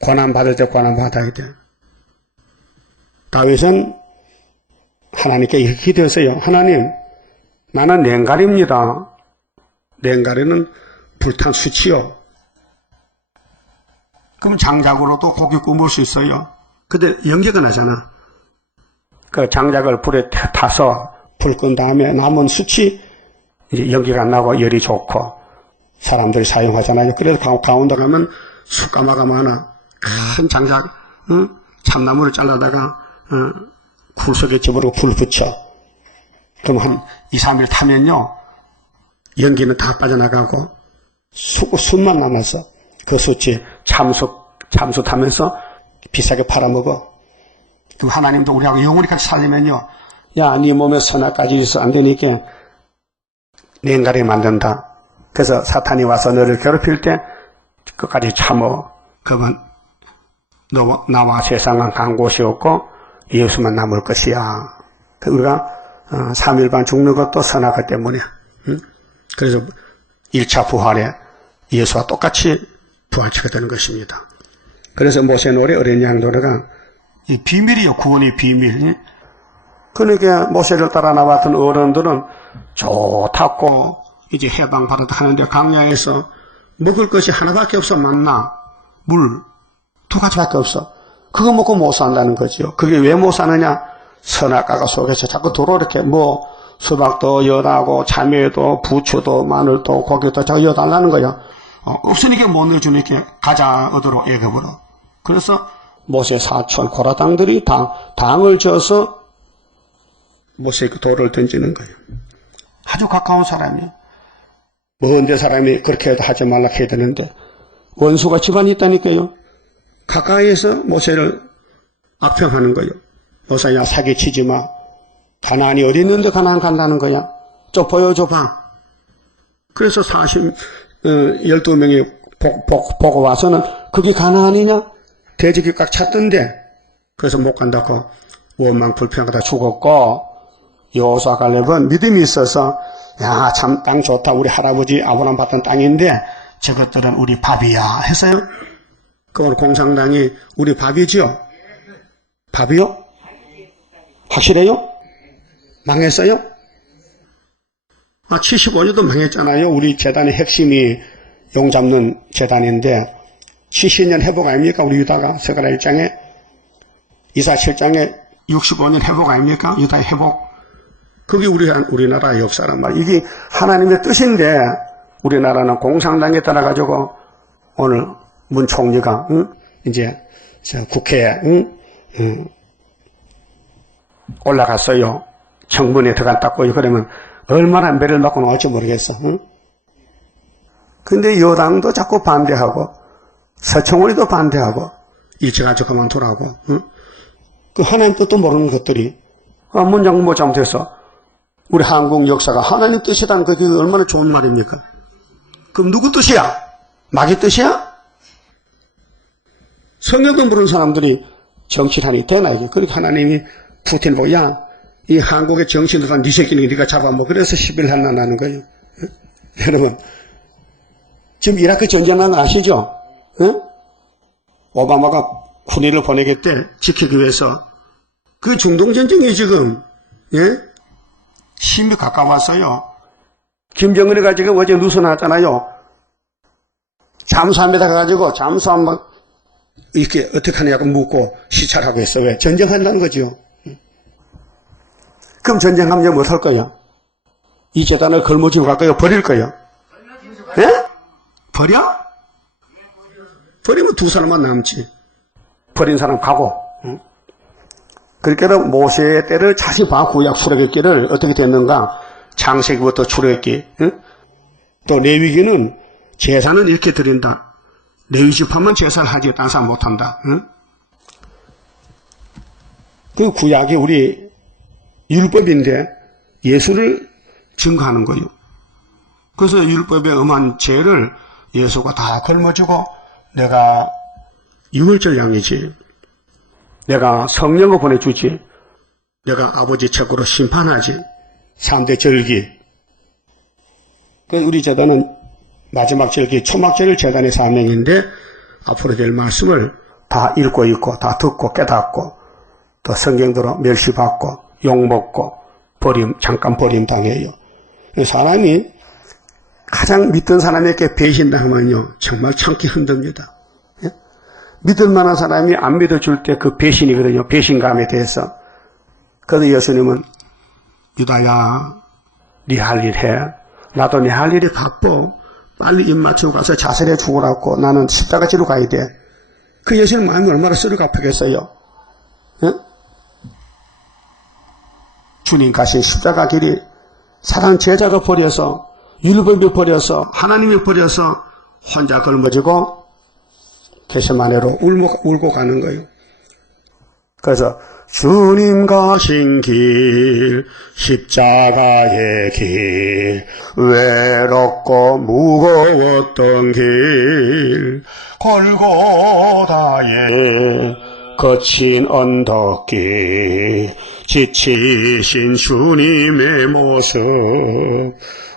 고난받을 때 고난받아야 돼. 다윗은 하나님께 이렇게 기도했어요. 하나님, 나는 냉갈입니다. 냉갈이는 불탄 수치요. 그럼 장작으로도 고기 구울 수 있어요. 근데 연기가 나잖아. 그 장작을 불에 타서 불 끈 다음에 남은 수치 이제 연기가 안 나고 열이 좋고 사람들이 사용하잖아요. 그래서 강원도 가면 숯가마가 많아. 큰 장작, 참나무를 잘라다가 굴 속에 집어넣고 불 붙여. 그럼 한 2, 3일 타면요 연기는 다 빠져나가고 숯만 남아서 그 숯이 참수 타면서 비싸게 팔아먹어. 그 하나님도 우리하고 영원히 같이 살려면요, 야, 네 몸에 선악까지 있어 안 되니까 냉갈이 만든다. 그래서 사탄이 와서 너를 괴롭힐 때 끝까지 참어. 그러면 나와 세상은 간 곳이 없고 예수만 남을 것이야. 우리가 3일반 죽는 것도 선악 때문에. 그래서 1차 부활에 예수와 똑같이 부활체가 되는 것입니다. 그래서 모세 노래 어린 양 노래가 이 비밀이요. 구원의 비밀. 그러니까 모세를 따라 나왔던 어른들은 좋다고 이제 해방받았다 하는데 강양에서 먹을 것이 하나밖에 없어. 만나, 물 2가지밖에 없어. 그거 먹고 못 산다는 거죠. 그게 왜 못 사느냐? 선악과가 속에서 자꾸 도로 이렇게 수박도 여다고 참외도 부추도 마늘도 고기도 자꾸 여달라는 거예요. 없으니까 못 넣어주니까 가자 얻으러 애굽으로. 그래서 모세 사촌 고라당들이 당을 져서 모세에게 돌을 던지는 거예요. 아주 가까운 사람이에요. 먼데 사람이 그렇게 해도 하지 말라 해야 되는데 원수가 집안에 있다니까요. 가까이에서 모세를 악평하는 거예요. 모세야 사기치지 마. 가나안이 어디 있는데 가나안 간다는 거야. 좀 보여줘봐. 그래서 12명이 보고 와서는 그게 가나안이냐? 돼지기 꽉 찼던데 그래서 못 간다고 원망 불평하다 죽었고 여호수아 갈렙은 믿음이 있어서 야, 참 땅 좋다. 우리 할아버지 아브라함 받던 땅인데 저것들은 우리 밥이야 했어요. 그건 공산당이 우리 밥이죠? 밥이요? 확실해요? 망했어요? 75년도 망했잖아요. 우리 재단의 핵심이 용 잡는 재단인데 70년 회복 아닙니까? 우리 유다가 스가랴 1장에 이사 7장에 65년 회복 아닙니까? 유다의 회복. 그게 우리나라 역사란 말이에요. 이게 하나님의 뜻인데 우리나라는 공산당에 따라가지고 오늘 문 총리가 이제 국회에 올라갔어요. 청문회에 들어갔다고요. 그러면 얼마나 매를 맞고 나올지 모르겠어. 근데 여당도 자꾸 반대하고 서청원이도 반대하고 일찍아주 그만두라고. 그 하나님 뜻도 모르는 것들이 문장은 뭐 잘못했어. 우리 한국 역사가 하나님 뜻이라는 그게 얼마나 좋은 말입니까? 그럼 누구 뜻이야? 마귀 뜻이야? 성경도 모르는 사람들이 정치하니 되나 이게. 그러니까 하나님이 푸틴 보고 야, 이 한국의 정신들은 네 새끼는 네가 잡아먹어. 그래서 10일 한나는 거예요. 여러분 지금 이라크 전쟁난 거 아시죠? 오바마가 군인을 보내겠대 지키기 위해서. 그 중동전쟁이 지금 힘이 가까웠어요. 김정은이 가지고 어제 뉴스 나왔잖아요. 잠수함에다 가가지고 잠수함 막 이렇게 어떻게 하냐고 묻고 시찰하고 있어. 왜? 전쟁한다는 거죠. 그럼 전쟁하면 뭐 할 거야? 이 재단을 걸머쥐고 갈 거야? 버릴 거야? 예? 버려? 버리면 두 사람만 남지. 버린 사람 가고. 그렇게 모세의 때를 다시 봐. 구약 출애굽기를 어떻게 됐는가? 창세기부터 출애굽기. 또 레위기는 제사는 이렇게 드린다. 레위 지파만 제사를 하지 딴 사람 못한다. 그 구약이 우리 율법인데 예수를 증거하는 거예요. 그래서 율법의 엄한 죄를 예수가 다 걸머쥐고 내가 유월절 양이지. 내가 성령을 보내주지. 내가 아버지 책으로 심판하지. 3대 절기. 우리 재단은 마지막 절기, 초막절 재단의 사명인데 앞으로 될 말씀을 다 읽고 있고 다 듣고 깨닫고 또 성경대로 멸시받고 욕먹고 잠깐 버림당해요. 사람이 가장 믿던 사람에게 배신당하면요 정말 참기 힘듭니다. 믿을 만한 사람이 안 믿어줄 때 그 배신이거든요. 배신감에 대해서. 그래서 예수님은 유다야 네 할 일 해. 나도 네 할 일이 바빠. 빨리 입 맞추고 가서 자살해 죽으라고. 나는 십자가 지러 가야 돼. 그 예수님 마음이 얼마나 쓰리가 아프겠어요. 주님 가신 십자가 길이 사랑 제자가 버려서 율법이 버려서 하나님이 버려서 혼자 걸머지고 겟세마네로 울고 가는 거예요. 그래서 주님 가신 길 십자가의 길 외롭고 무거웠던 길 골고다의 거친 언덕길 지치신 주님의 모습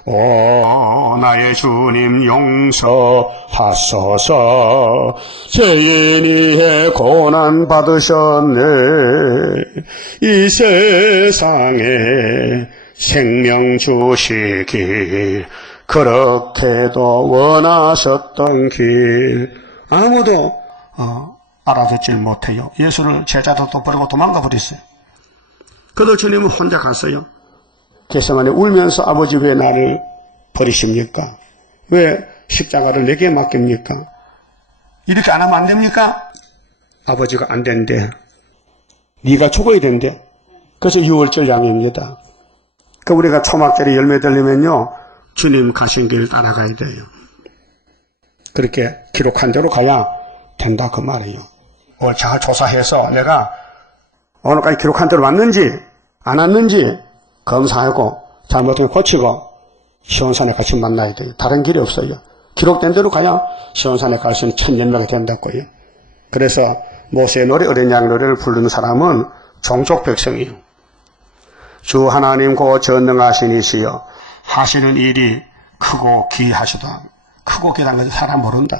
오 나의 주님 용서하소서 죄인이의 고난 받으셨네 이 세상에 생명 주시길 그렇게도 원하셨던 길 아무도 알아듣질 못해요. 예수를 제자도 또 버리고 도망가 버렸어요. 그도 주님은 혼자 갔어요. 겟세마네 울면서 아버지 왜 나를 버리십니까? 왜 십자가를 내게 맡깁니까? 이렇게 안 하면 안 됩니까? 아버지가 안 된대. 네가 죽어야 된대. 그래서 6월절 양입니다. 그 우리가 초막절에 열매 들리면요, 주님 가신 길 따라가야 돼요. 그렇게 기록한 대로 가야 된다 그 말이에요. 오늘 잘 조사해서 내가 오늘까지 기록한 대로 왔는지 안 왔는지 검사하고 잘못하면 고치고 시온산에 같이 만나야 돼요. 다른 길이 없어요. 기록된 대로 가야 시온산에 갈 수 있는 첫 열매가 된다고요. 그래서 모세의 노래 어린 양 노래를 부르는 사람은 종족 백성이에요. 주 하나님 고 전능하신 이시여 하시는 일이 크고 기이하시다. 크고 기이한 것을 사람 모른다.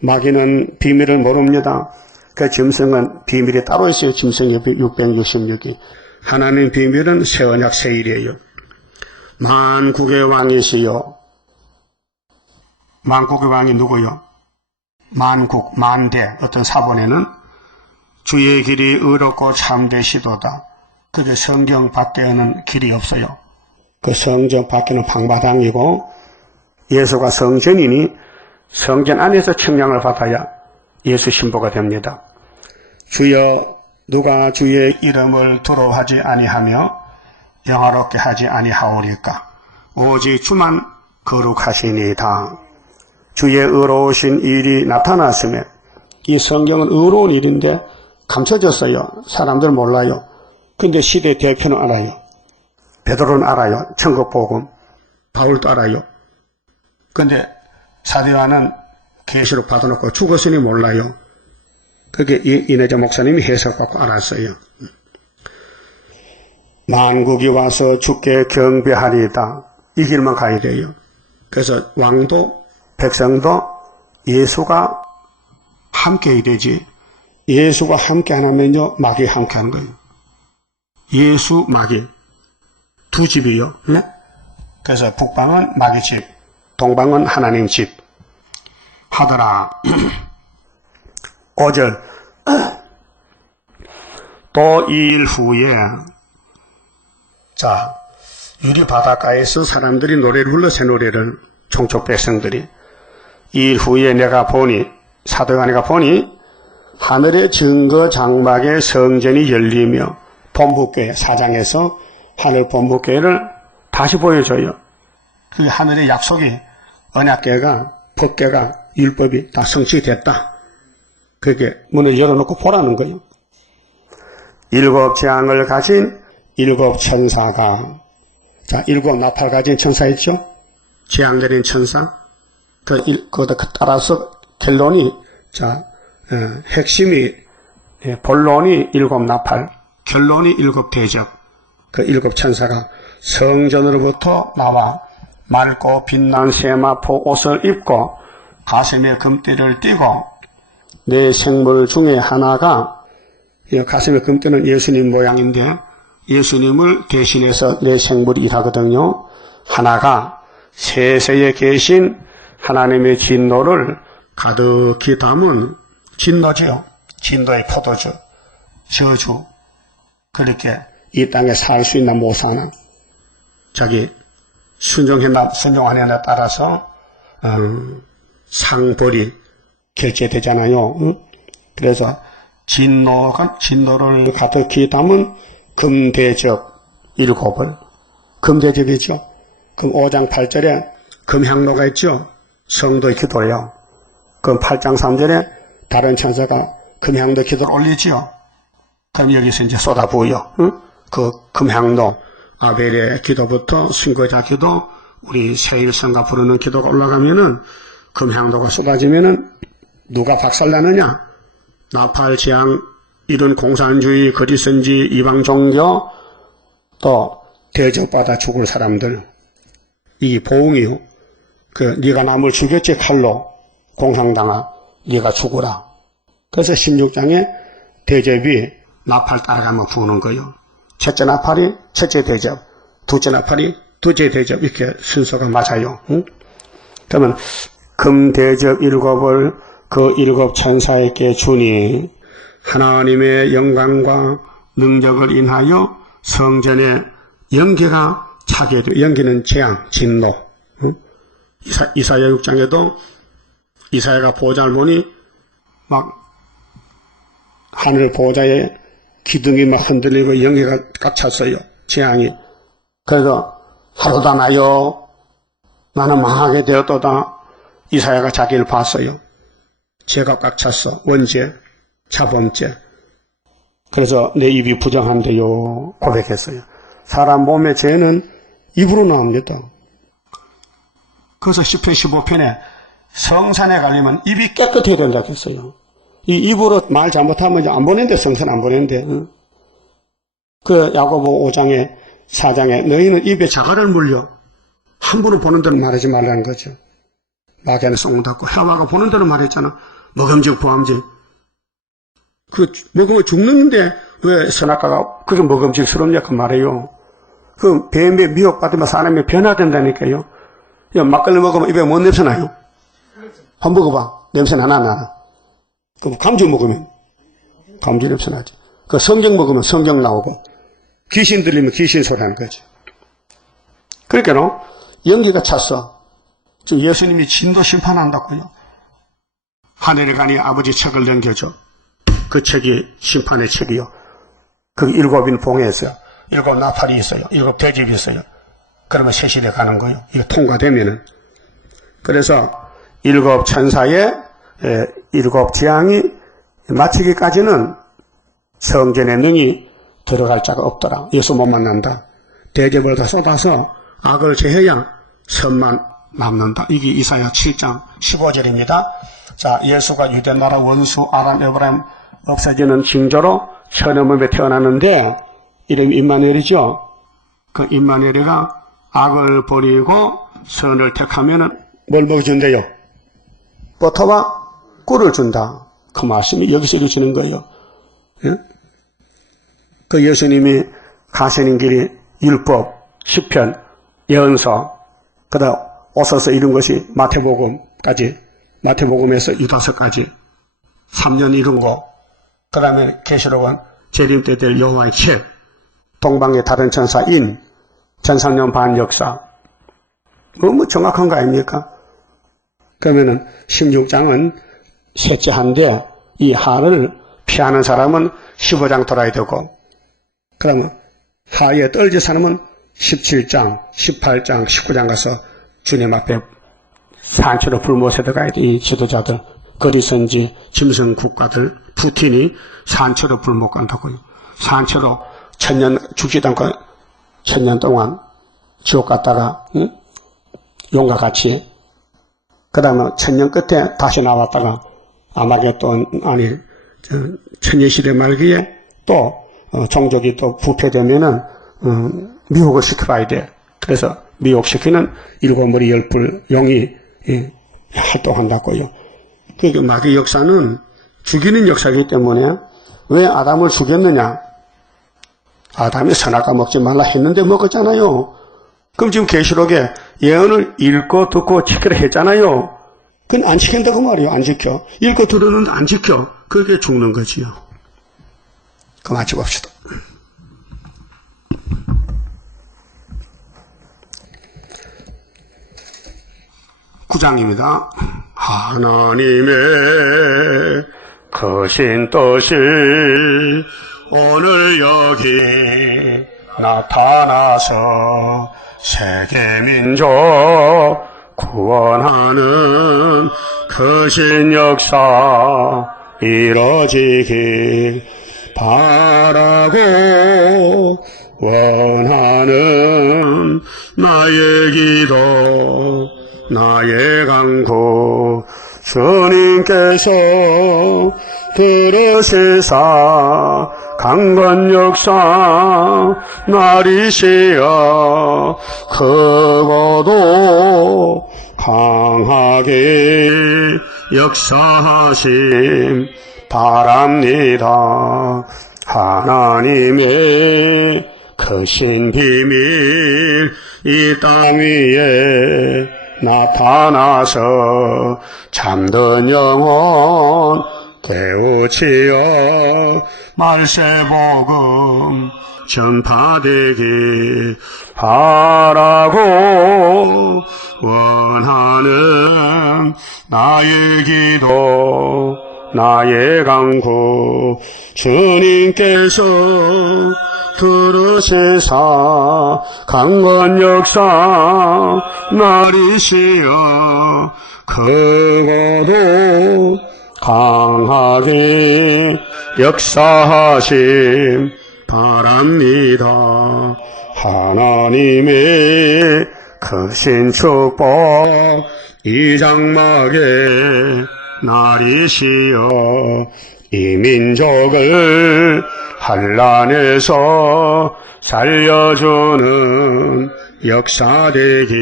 마귀는 비밀을 모릅니다. 그 짐승은 비밀이 따로 있어요. 짐승이 666이. 하나님 비밀은 새 언약 새 일이에요. 만국의 왕이시여. 만국의 왕이 누구요? 만국, 만대 어떤 사본에는 주의 길이 의롭고 참되시도다. 그게 성경 밖에는 길이 없어요. 그 성경 밖에는 방바닥이고 예수가 성전이니 성전 안에서 청량을 받아야 예수 신부가 됩니다. 주여 누가 주의 이름을 두려워하지 아니하며 영화롭게 하지 아니하오리까? 오직 주만 거룩하시니이다. 주의 의로우신 일이 나타났으며 이 성경은 의로운 일인데 감춰졌어요. 사람들 몰라요. 근데 시대 대표는 알아요. 베드로는 알아요. 천국복음. 바울도 알아요. 근데 사도요한은 계시록 받아놓고 죽었으니 몰라요. 그게 이내자 목사님이 해석받고 알았어요. 만국이 와서 주께 경배하리이다. 이 길만 가야 돼요. 그래서 왕도 백성도 예수가 함께 해야 되지. 예수가 함께 안 하면요, 마귀 함께 하는 거예요. 예수, 마귀. 두 집이요. 네? 그래서 북방은 마귀 집, 동방은 하나님 집. 하더라. 5절. 또 2일 후에, 자, 유리 바닷가에서 사람들이 노래를 불러, 새 노래를, 총족 백성들이. 2일 후에 내가 보니, 사도요한이가 보니, 하늘의 증거 장막의 성전이 열리며, 본부교회, 사장에서 하늘 본부교회를 다시 보여줘요. 그 하늘의 약속이, 언약궤가, 법궤가, 율법이 다 성취됐다. 그게 문을 열어놓고 보라는 거예요. 7 재앙을 가진 7 천사가, 자, 7 나팔 가진 천사 있죠? 재앙 내린 천사. 그거다 따라서 결론이, 자, 핵심이, 본론이 7 나팔, 결론이 7 대적. 그 7 천사가 성전으로부터 나와 맑고 빛난 세마포 옷을 입고 가슴에 금띠를 띠고 네 생물 중에 하나가, 가슴에 금띠는 예수님 모양인데 예수님을 대신해서 네 생물이 일하거든요. 하나가 세세에 계신 하나님의 진노를 가득히 담은 진노죠. 진노의 포도주, 저주. 그렇게 이 땅에 살 수 있나 못 사나. 자기 순종했나 순종 안 했나 따라서 상벌이 결제되잖아요. 그래서 진노를 가득히 담은 금대접 7을, 금대접이죠. 금 5장 8절에 금향로가 있죠. 성도의 기도예요. 금 8장 3절에 다른 천사가 금향로 기도를 올리지요. 그럼 여기서 이제 쏟아부어요. 그 금향로, 아벨의 기도부터 순거자 기도, 우리 세일성가 부르는 기도가 올라가면은 금향로가 쏟아지면은 누가 박살나느냐? 나팔, 재앙, 이런 공산주의, 거짓선지, 이방 종교, 또 대접받아 죽을 사람들. 이 보응이요. 네가 남을 죽였지 칼로 공상당하, 네가 죽으라. 그래서 16장에 대접이 나팔 따라가면 부는 거예요. 첫째 나팔이 첫째 대접, 둘째 나팔이 둘째 대접, 이렇게 순서가 맞아요. 그러면 금 대접 7을 그 일곱 천사에게 주니 하나님의 영광과 능력을 인하여 성전에 연기가 차게 돼. 연기는 재앙, 진노. 이사야 6장에도 이사야가 보좌를 보니 막 하늘 보좌에 기둥이 막 흔들리고 연기가 꽉 찼어요. 재앙이. 그래서 하루다 나요. 나는 망하게 되었도다. 이사야가 자기를 봤어요. 죄가 꽉 찼어. 원죄, 자범죄. 그래서 내 입이 부정한데요. 고백했어요. 사람 몸의 죄는 입으로 나옵니다. 그래서 시편 15편에 성산에 가려면 입이 깨끗해야 된다고 했어요. 이 입으로 말 잘못하면 안 보낸대, 성산 안 보낸대. 그 야고보 5장에 4장에 너희는 입에 자갈을 물려 함부로 보는 대로 말하지 말라는 거죠. 마귀는 쏙 닫고 해와가 보는 대로 말했잖아. 먹음직 부함직. 그 먹으면 죽는데 왜 선악과가 그게 먹음직스럽냐 그 말이에요. 그 뱀에 미혹받으면 사람이 변화된다니까요. 야, 막걸리 먹으면 입에 뭔 냄새 나요? 한번 먹어봐. 냄새 나나? 그 감주 먹으면 감주 냄새 나지. 그 성경 먹으면 성경 나오고 귀신 들리면 귀신 소리 하는 거지. 그러니까 연기가 찼어. 지금 예수님이 진도 심판한다고요. 하늘에 가니 아버지 책을 넘겨줘. 그 책이 심판의 책이요. 그 일곱인 봉에 있어요. 일곱 나팔이 있어요. 일곱 대집이 있어요. 그러면 세실에 가는 거예요. 이거 통과되면은. 그래서 일곱 천사의 일곱 재앙이 마치기까지는 성전의 능이 들어갈 자가 없더라. 예수 못 만난다. 대접을 다 쏟아서 악을 제해야 선만 남는다. 이게 이사야 7장 15절입니다. 자, 예수가 유대나라 원수 아람 에브라임 없어지는 징조로 천의 몸에 태어났는데 이름이 임마누엘이죠. 그 임마누엘이가 악을 버리고 선을 택하면은 뭘 먹여준대요? 버터와 꿀을 준다. 그 말씀이 여기서 이루어지는 거예요. 예? 그 예수님이 가시는 길이 율법, 시편, 예언서, 그다음 오서서 이룬 것이 마태복음까지, 마태복음에서 유다서까지 3년 이룬 거, 그 다음에 계시록은 재림 때 될 여호와의 책, 동방의 다른 천사인, 전상년 반 역사. 너무 정확한 거 아닙니까? 그러면은 16장은 셋째 한데 이 하를 피하는 사람은 15장 돌아야 되고, 그러면 하에 떨지 사람은 17장, 18장, 19장 가서 주님 앞에 산채로 불못에 들어가야 돼. 이 지도자들, 거리선지, 짐승 국가들, 푸틴이 산채로 불못 간다고요. 산채로 천년 죽지도 않고 천년 동안 지옥 갔다가 용과 같이 그 다음에 천년 끝에 다시 나왔다가 아마겟돈 아니 천년시대 말기에 또 종족이 또 부패되면은 미혹을 시켜봐야 돼. 그래서 미혹시키는 일곱 머리 열불 용이 활동한다고요. 그러니까 마귀 역사는 죽이는 역사이기 때문에 왜 아담을 죽였느냐? 아담이 선악과 먹지 말라 했는데 먹었잖아요. 그럼 지금 계시록에 예언을 읽고 듣고 지키라 했잖아요. 그건 안 지킨다고 말이에요. 안 지켜. 읽고 들었는데 안 지켜. 그게 죽는 거지요. 그만 마치 봅시다. 9장입니다. 하나님의 크신 뜻이 오늘 여기 나타나서 세계 민족 구원하는 크신 역사 이뤄지길 바라고 원하는 나의 기도 나의 간구 주님께서 들으시사 강건 역사 나리시어 크고도 강하게 역사하심 바랍니다. 하나님의 크신 비밀 이 땅 위에 나타나서 잠든 영혼 깨우치어 말세복음 전파되기 바라고 원하는 나의 기도 나의 간구 주님께서 들으시사 강건 역사 나리시어 크고도 강하게 역사하심 바랍니다. 하나님의 크신 축복 이 장막에 나리시어 이 민족을 환난에서 살려주는 역사되기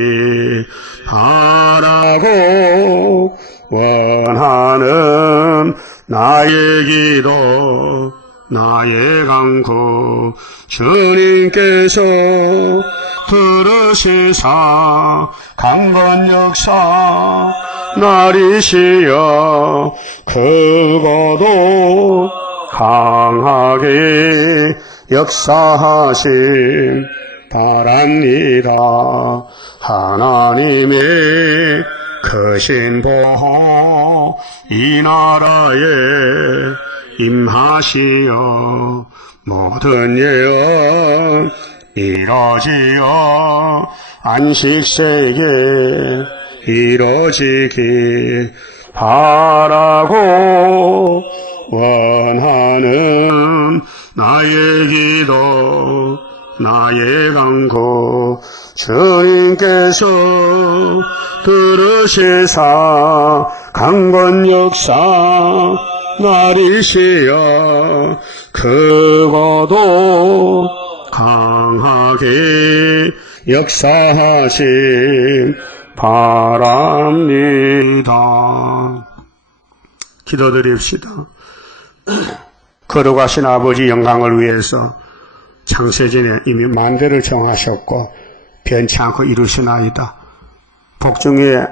바라고 원하는 나의 기도 나의 간구 주님께서 들으시사 강건 역사 나리시어 크고도 강하게 역사하심 바랍니다. 하나님의 크신 보화 이 나라에 임하시어 모든 예언 이루어지어 안식세계 이루어지기 바라고 원하는 나의 기도 나의 간구 주님께서 들으시사 강건 역사 나리시어 크고도 강하게 역사하심 바랍니다. 기도드립시다. 거룩하신 아버지 영광을 위해서 창세전에 이미 만대를 정하셨고 변치 않고 이루시나이다. 복중에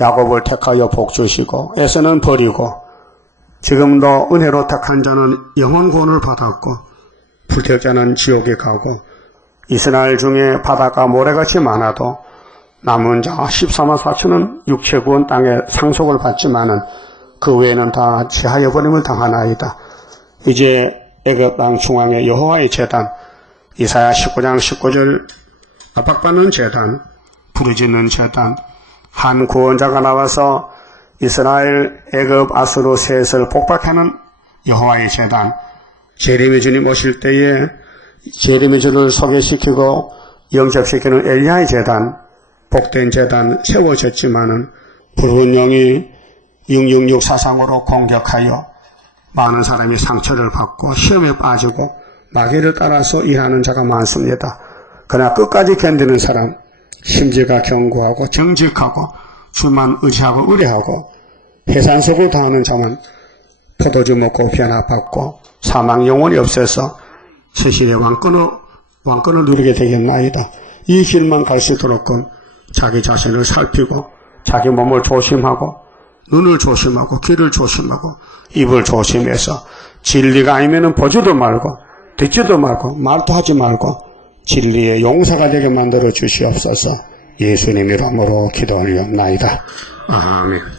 야곱을 택하여 복주시고 에서는 버리고 지금도 은혜로 택한 자는 영원 구원을 받았고 불태자는 지옥에 가고 이스라엘 중에 바다가 모래같이 많아도 남은 자 14만 4천은 육체 구원 땅에 상속을 받지만은 그 외에는 다 제하여 버림을 당하나이다. 이제 애굽 땅 중앙에 여호와의 제단 이사야 19장 19절 압박받는 제단 부르짖는 제단 한 구원자가 나와서 이스라엘 애굽 아수르 셋을 복박하는 여호와의 제단 제림의 주님 오실 때에 제림의 주를 소개시키고 영접시키는 엘리야의 제단 복된 제단 세워졌지만은 붉은 영이 666 사상으로 공격하여 많은 사람이 상처를 받고 시험에 빠지고 마귀를 따라서 일하는 자가 많습니다. 그러나 끝까지 견디는 사람 심지가 견고하고 정직하고 주만 의지하고 의뢰하고 해산석을 다하는 자만 포도주 먹고 변화받고 사망 영원히 없애서 세실의 왕권을 누리게 되겠나이다. 이 길만 갈 수 있도록은 자기 자신을 살피고 자기 몸을 조심하고 눈을 조심하고 귀를 조심하고 입을 조심해서 진리가 아니면 보지도 말고 듣지도 말고 말도 하지 말고 진리의 용사가 되게 만들어 주시옵소서. 예수님 이름으로 기도하옵나이다. 아멘.